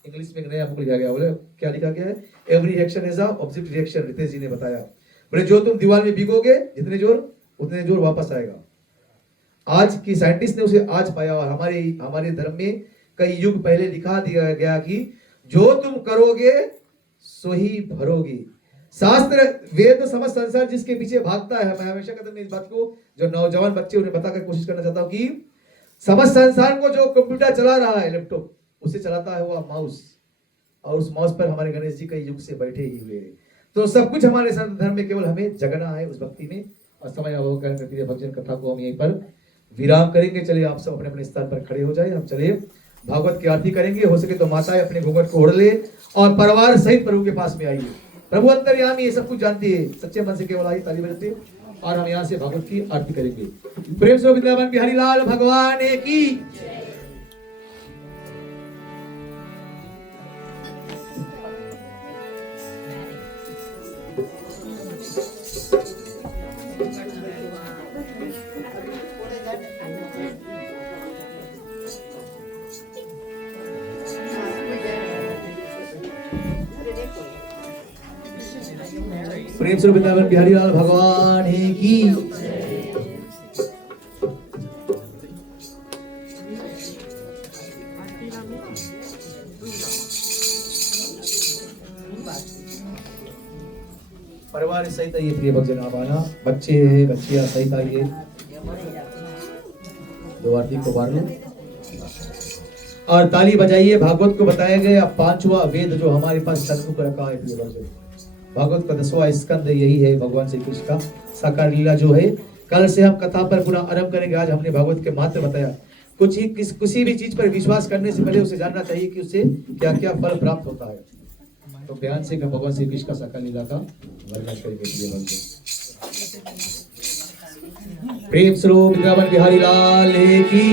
इंग्लिश में नया बुक लिखा गया, बोले क्या लिखा गया है, every reaction is a object reaction. Ritesh ji ने बताया, बोले जो तुम दीवार में भिगोगे जितने जोर उतने जोर वापस आएगा। आज की साइंटिस्ट ने उसे आज पाया, और हमारे धर्म में कई युग पहले लिखा दिया गया कि जो तुम करोगे सो ही भरोगे। शास्त्र वेद समस्त संसार जिसके पीछे भागता है। मैं हमेशा कहता हूं इस बात को, जो नौजवान बच्चे उन्हें बताकर कोशिश करना चाहता हूं कि समस्त संसार को जो कंप्यूटर चला रहा है, लैपटॉप, उसे चलाता है वो माउस, और उस माउस पर हमारे गणेश जी कई युग से बैठे ही हुए हैं। तो सब कुछ हमारे सनातन धर्म में, केवल हमें जगना है उस भक्ति में। और समय अभाव के कारण भक्ति कथा को हम यहीं पर विराम करेंगे। चलिए आप सब अपने अपने स्थान पर खड़े हो जाए, हम चलिए भागवत की आरती करेंगे। हो सके तो माताएं अपने घूंघट को ओढ़ ले और परिवार सहित प्रभु के पास में आइए। प्रभु अंतर्यामी ये सब कुछ जानती है, सच्चे मन से केवल आई ताली बजाते और हम यहाँ से भागवत की आरती करेंगे। प्रेम से वृंदावन बिहारी लाल भगवान की। प्रेम से वृंदावन बिहारी लाल भगवान की। परिवार सहित आइए, प्रिय भक्तजन आप आना, बच्चे हैं बच्चियां सहित आइए। दो आरती को बार लो और ताली बजाइए। भागवत को बताया गया पांचवा वेद जो हमारे पास सन्मुख रखा है। प्रिय भक्तजन, भागवत का 10वां स्कंद यही है, भगवान श्री कृष्ण का साकार लीला जो है। कल से हम कथा पर पुनः आरंभ करेंगे। आज हमने भागवत के मात्र बताया। किसी भी चीज पर विश्वास करने से पहले उसे जानना चाहिए कि उससे क्या क्या फल प्राप्त होता है। तो ध्यान से भगवान श्री कृष्ण का साकार लीला का वर्णन करेंगे। प्रेम स्वरूप वृंदावन बिहारी लाल की।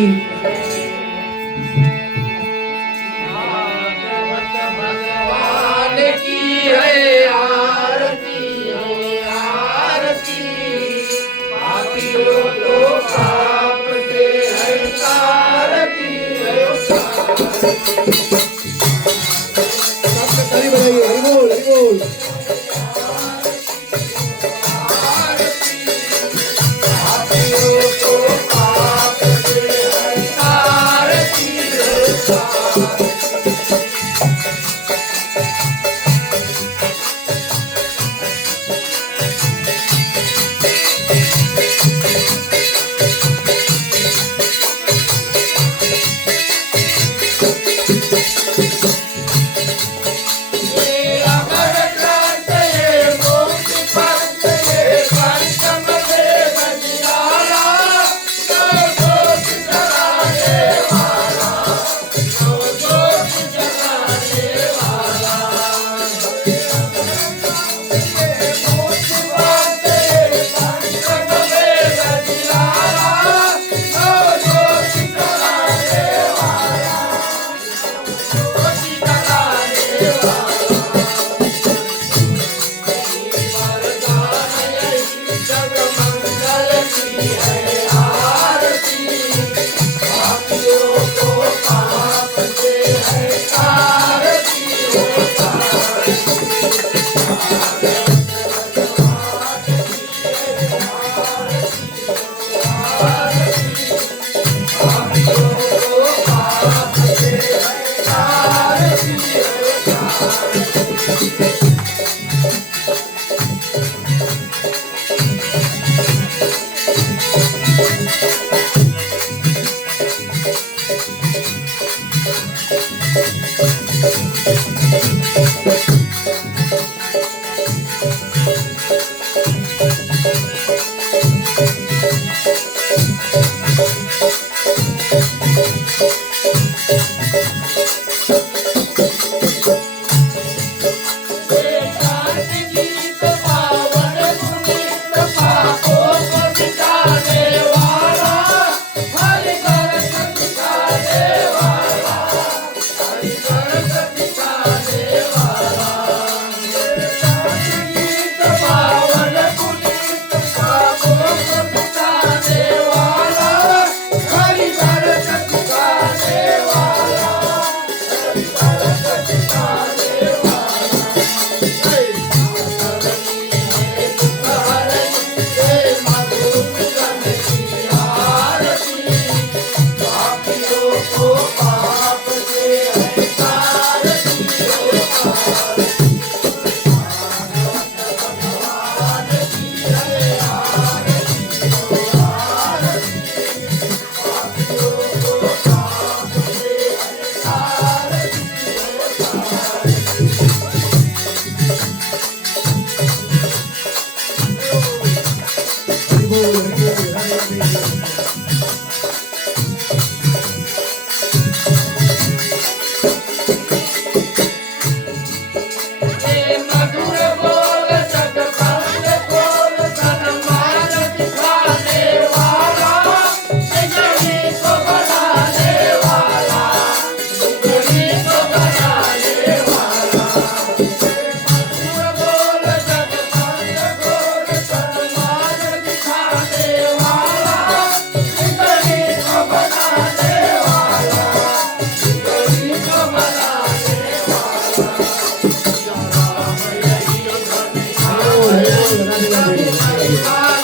बोल राधे राधे।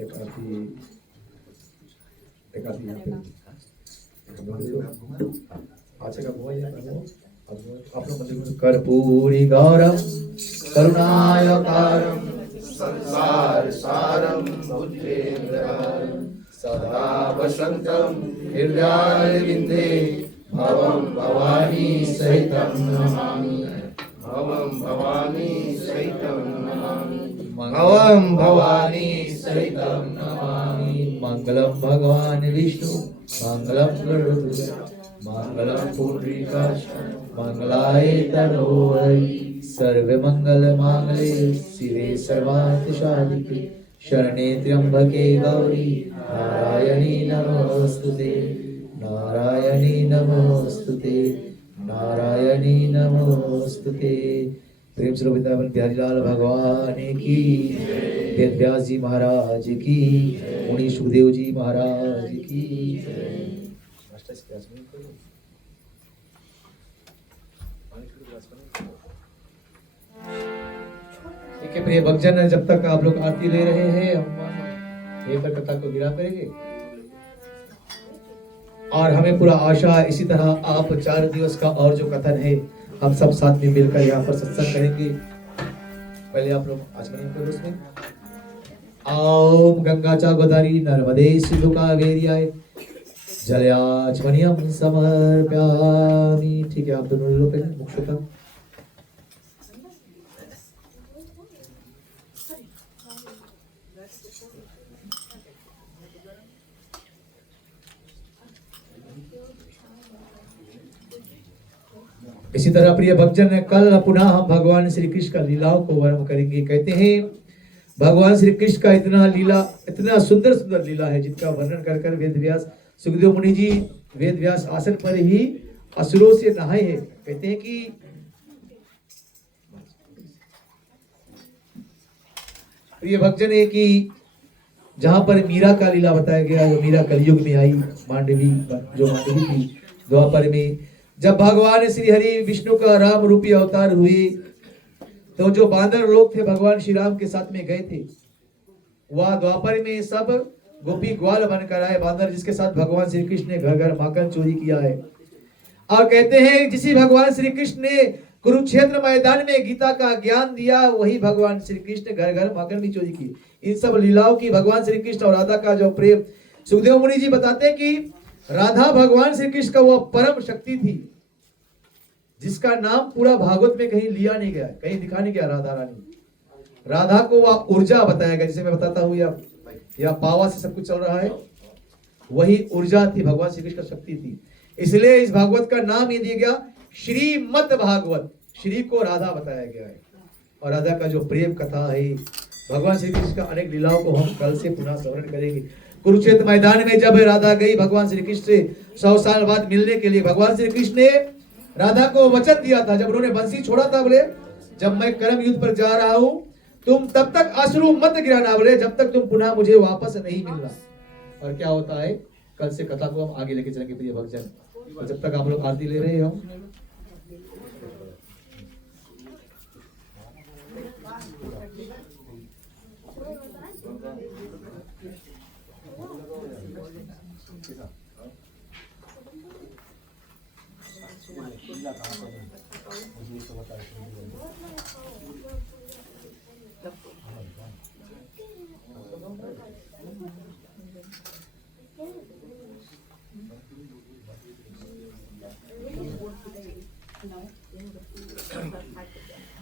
एक आरती, एक आरती यहाँ पे आचे का बुआ आप लोग मंदिर में कर्पूरी गौरम करुणावतारम संसार सारम बुद्धेन्द्रहारम सदा वसंतम हृदयारविंदे भवम भवानी सहितं नमामि भवम भवानी सहितं नमामि भवम भवानी सहितं नमामि मंगलम भगवान विष्णु मंगलम गरुड़ मंगलम पुंडरीकाक्ष मंगलाय तनोहरि सर्वमंगल मांगल्ये शिवे सर्वार्थ साधिके शरणे त्र्यंबके गौरी नारायणी नमोस्तुते नारायणी नमोस्तुते नारायणी नमोस्तुते। प्रेम से वृंदावन बिहारी लाल भगवान की, वेद व्यास जी महाराज की, मुनि सुखदेव जी महाराज की। ठीक है प्रिय भक्तजन, जब तक आप लोग आरती ले रहे हैं हम एक कथा को विराम करेंगे और हमें पूरा आशा इसी तरह आप 4 दिवस का और जो कथन है हम सब साथ में मिलकर यहाँ पर सत्संग करेंगे। पहले आप लोग आचमन करो उसमें ओम गंगा चा गोदावरी नर्मदे सिंधु कावेर्याय जलयाचमनियम समर्पयामि। ठीक है, आप दोनों लोग मुख्यतः इसी तरह प्रिय भक्तजन, कल पुनः हम भगवान श्री कृष्ण का लीलाओं को वर्णन करेंगे। कहते हैं भगवान श्री कृष्ण का इतना सुंदर सुंदर लीला है जिनका वर्णन कर कर वेद व्यास सुखदेव मुनि जी वेद व्यास आसन पर ही असुरों से नहाए हैं। कहते हैं कि प्रिय भक्तजन है कि जहां पर मीरा का लीला बताया गया, जो मीरा कलयुग में आई, मांडवी जो मांडवी थी द्वापर में, जब भगवान श्री हरि विष्णु का राम रूपी अवतार हुए तो जो बांदर लोग थे भगवान श्री राम के साथ में गए थे, वह द्वापर में सब गोपी ग्वाल बनकर आए बांदर, जिसके साथ भगवान श्री कृष्ण ने घर घर माखन चोरी किया है। और कहते हैं जिसी भगवान श्री कृष्ण ने कुरुक्षेत्र मैदान में गीता का ज्ञान दिया, वही भगवान श्री कृष्ण घर घर माखन भी चोरी की। इन सब लीलाओं की भगवान श्री कृष्ण और राधा का जो प्रेम, सुखदेव मुनि जी बताते हैं कि राधा भगवान श्री कृष्ण का वह परम शक्ति थी जिसका नाम पूरा भागवत में कहीं लिया नहीं गया, कहीं दिखा नहीं गया। राधा रानी, राधा को वह ऊर्जा बताया गया, जिसे मैं बताता हूँ या पावा से सब कुछ चल रहा है, वही ऊर्जा थी, भगवान श्री कृष्ण की शक्ति थी। इसलिए इस भागवत का नाम ये दिया गया श्रीमद् भागवत। श्री को राधा बताया गया है और राधा का जो प्रेम कथा है, भगवान श्री कृष्ण का अनेक लीलाओं को हम कल से पुनः स्मरण करेंगे। कुरुक्षेत्र मैदान में जब राधा गई भगवान श्री कृष्ण से 100 साल बाद मिलने के लिए, भगवान श्री कृष्ण ने राधा को वचन दिया था, जब उन्होंने बंसी छोड़ा था, बोले जब मैं कर्म युद्ध पर जा रहा हूं तुम तब तक अश्रु मत गिराना, बोले जब तक तुम पुनः मुझे वापस नहीं मिलना। और क्या होता है, कल से कथा को हम आगे लेके चलेंगे प्रिय भक्तजन। तो जब तक आप लोग आरती ले रहे हैं हम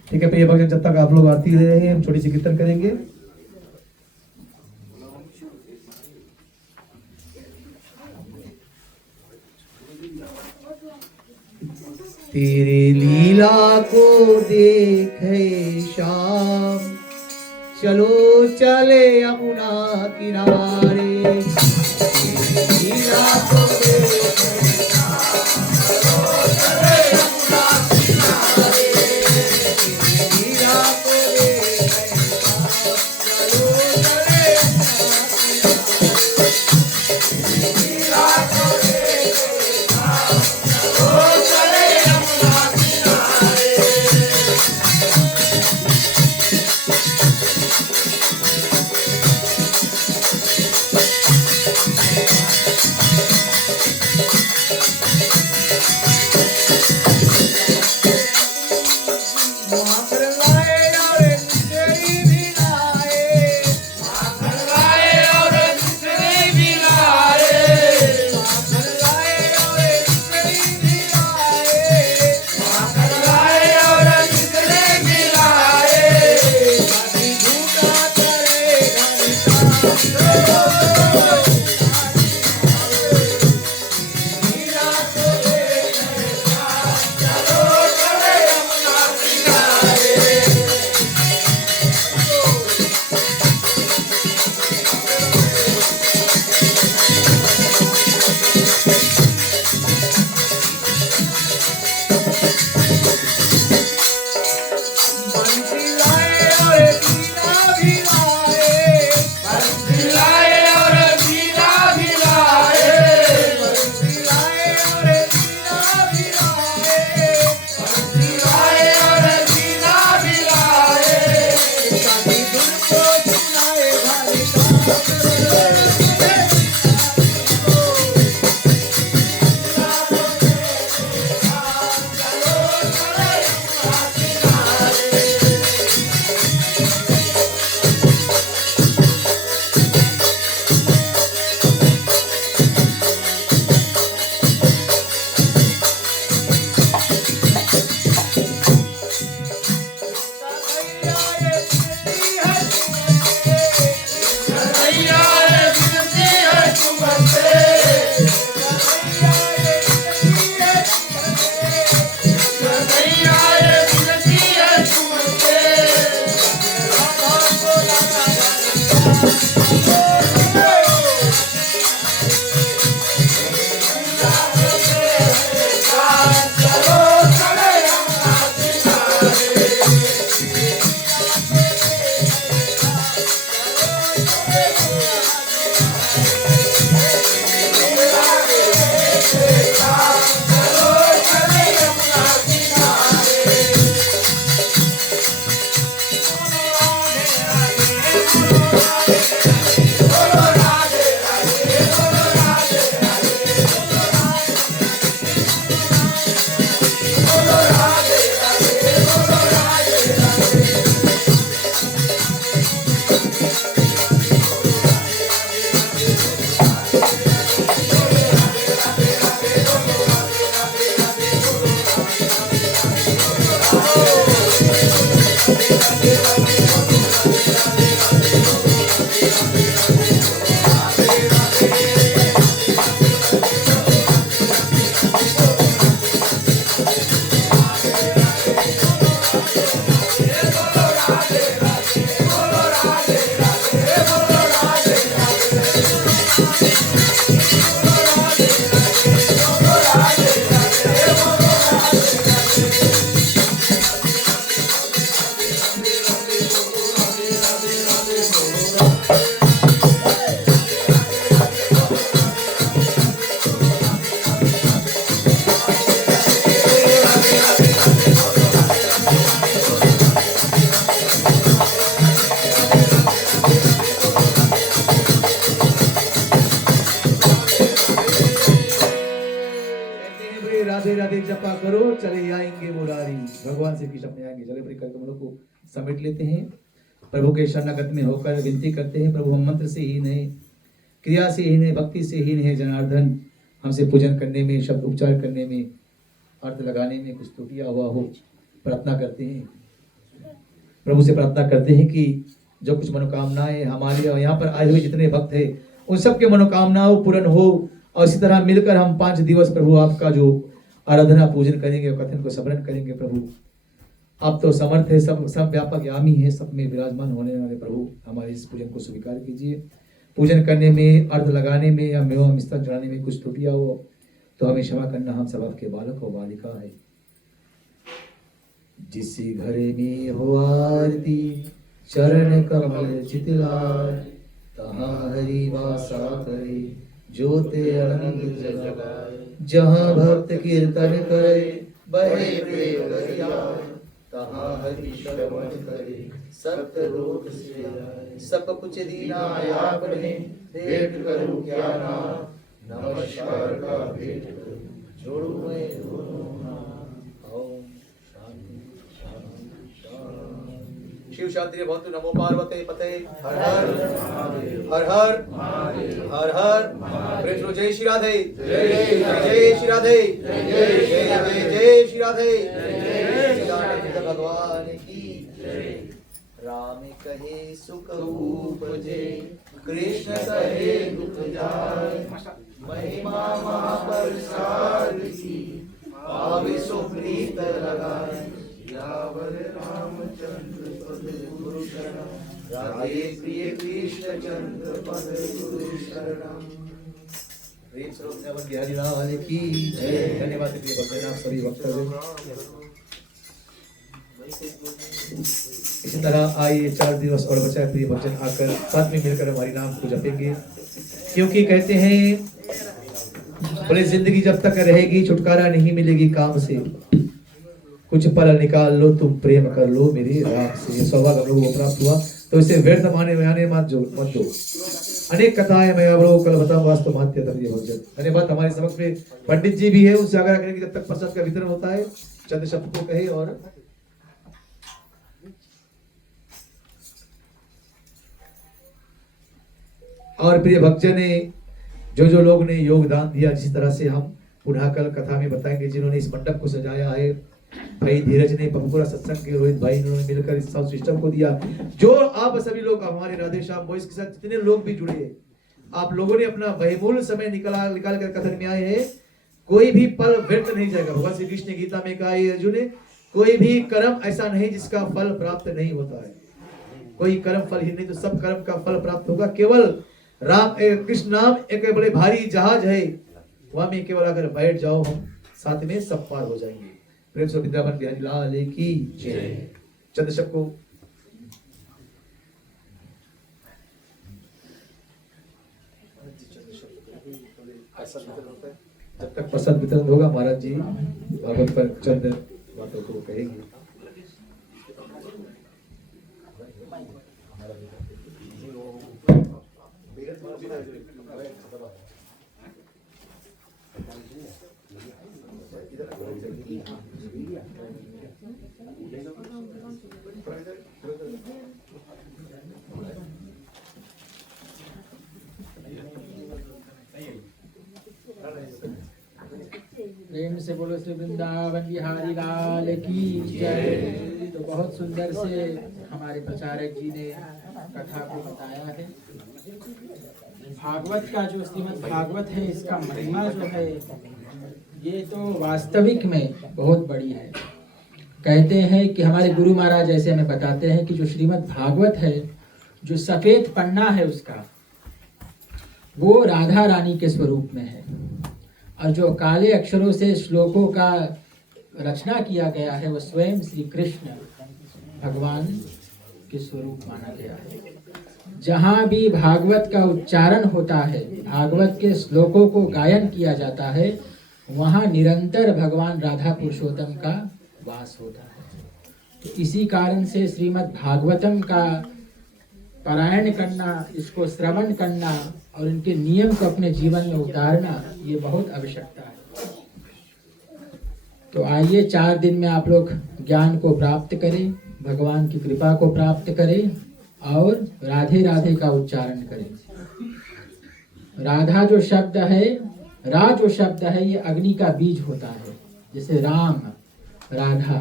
ठीक है प्रिय भक्तजन, जब तक आप लोग आरती ले रहे हैं हम छोटी सी कीर्तन करेंगे। तेरे लीला को देखे शाम, चलो चले यमुना किनारे। तेरे लीला को देखे शाम, चलो चले यमुना किनारे। तेरे लीला को देखे शाम, चलो चले यमुना किनारे। तेरे लीला को देखे शाम, चलो चले जपा करो चले आएंगे मुरारी। भगवान श्री कृष्ण अपने आएंगे। चले परिकर कमलों को समेट लेते हैं, प्रभु के शरणागत में होकर विनती करते हैं, प्रभु हम मंत्र से हीन है, क्रिया से हीन है, भक्ति से हीन है जनार्दन, हमसे पूजन करने में, शब्द उपचार करने में, अर्थ लगाने में कुछ त्रुटियां हुआ हो, प्रार्थना करते हैं, प्रभु से प्रार्थना करते हैं कि जो कुछ मनोकामनाएं हमारे यहाँ पर आए हुए जितने भक्त हैं उन सब के मनोकामनाओं पूर्ण हो। और इसी तरह मिलकर हम 5 दिवस प्रभु आपका जो आराधना पूजन करेंगे, कथन को स्मरण करेंगे। प्रभु आप तो समर्थ है, सब व्यापक यामी है, सब में विराजमान होने वाले प्रभु हमारे इस पूजन को स्वीकार कीजिए। पूजन करने में, अर्थ लगाने में या मेवा मिष्टान चढ़ाने में कुछ त्रुटियां हो तो हमें क्षमा करना, हम सब आपके बालक और बालिका है। जिस घर में हो आरती चरण कमल चितलाय, तहाँ हरि वासा करे ज्योति अनंत जगाए। जहाँ भक्त कीर्तन करे बहे प्रेम दरिया, तहाँ हरि श्रवण करे सत्य रोग से जाए। सब कुछ दीना आपने भेंट करूं क्या नाम, नमस्कार का भेंट करूं जोड़ू मैं दोनों नाम। ओम शांति शांति शांति। शिव शांति भवतु। नमो पार्वते पते। हर हर हर हर हर हर। कृष्ण जय श्री राधे, जय श्री राधे, जय जय जय श्री राधे, जय भगवान की। राम कहे सुख उपजे, कृष्ण कहे दुख जाय। महिमा महाप्रसाद की, पावे सो प्रीत लगाए। यावर रामचंद्र पद गुरु शरण, राधे प्रिय कृष्ण चंद्र पद गुरु शरण। प्रेम स्वरूप नवन बिहारी लाल की जय। धन्यवाद प्रिय भक्तजन, आप सभी भक्तजन। इसी तरह आइए 4 दिवस और बचा है, प्रिय भक्तजन आकर साथ में मिलकर हमारी नाम को जपेंगे, क्योंकि कहते हैं बोले जिंदगी जब तक रहेगी छुटकारा नहीं मिलेगी काम से। कुछ पल निकाल लो तुम प्रेम कर लो मेरे राम से। ये सौभाग्य हम लोगों को प्राप्त हुआ, तो इसे व्यर्थ माने मत दो। अनेक कथाएं मैं आप लोगों को कल बताऊं, वास्तव महत्व प्रिय भक्तजन। धन्यवाद। हमारे समक्ष में पंडित जी भी है, उनसे आग्रह करेंगे जब तक प्रसाद का वितरण होता है चंद शब्द को कहे। और प्रिय भक्तजन ने जो लोग ने योगदान दिया, जिस तरह से हम पुनः कल कथा में बताएंगे, जिन्होंने इस मंडप को सजाया है, भाई धीरज ने, पपुपुरा सत्संग के रोहित भाई, इन्होंने मिलकर इस साउंड सिस्टम को दिया। जो आप सभी लोग हमारे राधे श्याम वॉइस के साथ जितने लोग भी जुड़े हैं, आप लोगों ने अपना बहुमूल्य समय निकाल कर कथन में आए हैं। कोई भी पल व्यर्थ नहीं जाएगा। भगवान श्री कृष्ण ने गीता में कहा है अर्जुन ने, कोई भी कर्म ऐसा नहीं जिसका फल प्राप्त नहीं होता है। कोई कर्म फल ही नहीं, तो सब कर्म का फल प्राप्त होगा। केवल राम कृष्ण नाम एक बड़े भारी जहाज है, वहां में केवल अगर बैठ जाओ हम साथ में सब पार हो जाएंगे। प्रेम से वृंदावन बिहारी लाल की जय। चंद्र शब्द को जब तक प्रसाद वितरण होगा महाराज जी भागवत पर चंद बातों को कहेंगे। प्रेम से बोलो श्री वृंदावन बिहारी लाल की जय। तो बहुत सुंदर से हमारे प्रचारक जी ने कथा को बताया है। भागवत का जो श्रीमद् भागवत है, इसका महिमा जो है ये तो वास्तविक में बहुत बड़ी है। कहते हैं कि हमारे गुरु महाराज ऐसे हमें बताते हैं कि जो श्रीमद् भागवत है, जो सफेद पन्ना है उसका, वो राधा रानी के स्वरूप में है, और जो काले अक्षरों से श्लोकों का रचना किया गया है वो स्वयं श्री कृष्ण भगवान के स्वरूप माना गया है। जहाँ भी भागवत का उच्चारण होता है, भागवत के श्लोकों को गायन किया जाता है, वहाँ निरंतर भगवान राधा पुरुषोत्तम का वास होता है। तो इसी कारण से श्रीमद् भागवतम का पारायण करना, इसको श्रवण करना और इनके नियम को अपने जीवन में उतारना, ये बहुत आवश्यकता है। तो आइए 4 दिन में आप लोग ज्ञान को प्राप्त करें, भगवान की कृपा को प्राप्त करें और राधे राधे का उच्चारण करें। राधा जो शब्द है, रा जो शब्द है, ये अग्नि का बीज होता है। जैसे राम, राधा,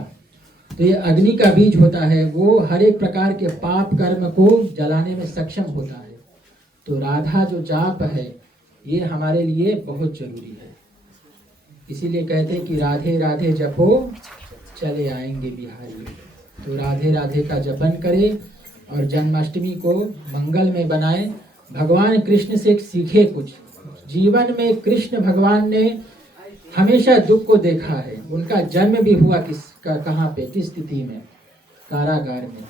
तो ये अग्नि का बीज होता है। वो हर एक प्रकार के पाप कर्म को जलाने में सक्षम होता है। तो राधा जो जाप है, ये हमारे लिए बहुत जरूरी है। इसीलिए कहते हैं कि राधे राधे जपो चले आएंगे बिहारी। तो राधे राधे का जपन करें और जन्माष्टमी को मंगल में बनाएं। भगवान कृष्ण से सीखे कुछ। जीवन में कृष्ण भगवान ने हमेशा दुख को देखा है। उनका जन्म भी हुआ कहाँ पे, किस स्थिति में? कारागार में।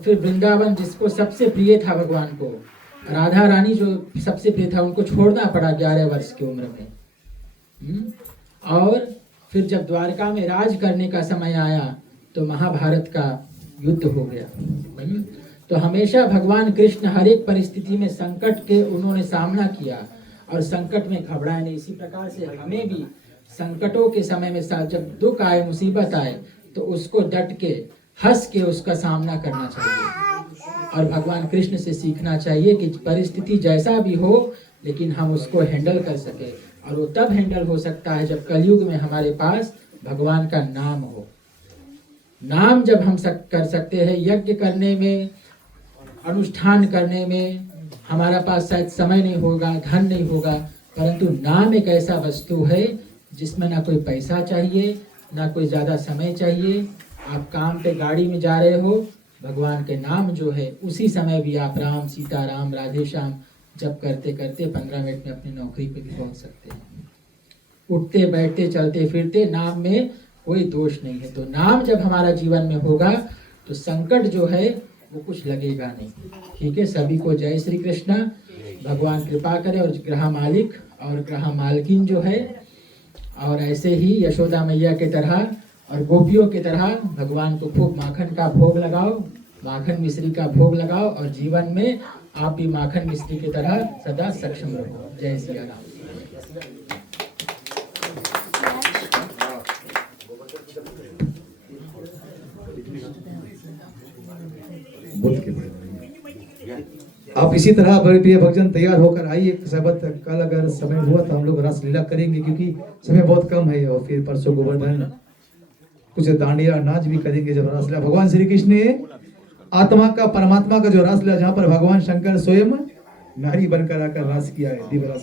फिर वृंदावन जिसको सबसे प्रिय था भगवान को, राधा रानी जो सबसे प्रिय था, उनको छोड़ना पड़ा 11 वर्ष की उम्र में। और फिर जब द्वारका में राज करने का समय आया तो महाभारत का युद्ध हो गया। तो हमेशा भगवान कृष्ण हर एक परिस्थिति में संकट के उन्होंने सामना किया और संकट में घबराए नहीं। इसी प्रकार से हमें भी संकटों के समय में जब दुख आए, मुसीबत आए, तो उसको डट के, हंस के उसका सामना करना चाहिए और भगवान कृष्ण से सीखना चाहिए कि परिस्थिति जैसा भी हो, लेकिन हम उसको हैंडल कर सके। और वो तब हैंडल हो सकता है जब कलयुग में हमारे पास भगवान का नाम हो। नाम जब हम कर सकते हैं, यज्ञ करने में, अनुष्ठान करने में हमारा पास शायद समय नहीं होगा, धन नहीं होगा, परंतु नाम एक ऐसा वस्तु है जिसमें ना कोई पैसा चाहिए, ना कोई ज़्यादा समय चाहिए। आप काम पे गाड़ी में जा रहे हो, भगवान के नाम जो है, उसी समय भी आप राम, सीता राम, राधे श्याम जब करते करते 15 मिनट में अपनी नौकरी पे भी पहुंच सकते हैं। उठते बैठते चलते फिरते नाम में कोई दोष नहीं है। तो नाम जब हमारा जीवन में होगा तो संकट जो है वो कुछ लगेगा नहीं। ठीक है, सभी को जय श्री कृष्णा। भगवान कृपा करे और ग्रह मालिक और ग्रह मालकिन जो है, और ऐसे ही यशोदा मैया के तरह और गोपियों की तरह भगवान को खूब माखन का भोग लगाओ, माखन मिश्री का भोग लगाओ और जीवन में आप भी माखन मिश्री की तरह सदा सक्षम रहो। जय श्री राम। आप इसी तरह प्रिय भक्तजन तैयार होकर आइए। सबत कल अगर समय हुआ तो हम लोग रस लीला करेंगे, क्योंकि समय बहुत कम है। और फिर परसों गोवर्धन कुछ दांडिया नाच भी करेंगे जब रस लीला। भगवान श्री कृष्ण ने आत्मा का, परमात्मा का जो रस लीला, जहाँ पर भगवान शंकर स्वयं नारी बनकर आकर रस किया है, दिव्य रस।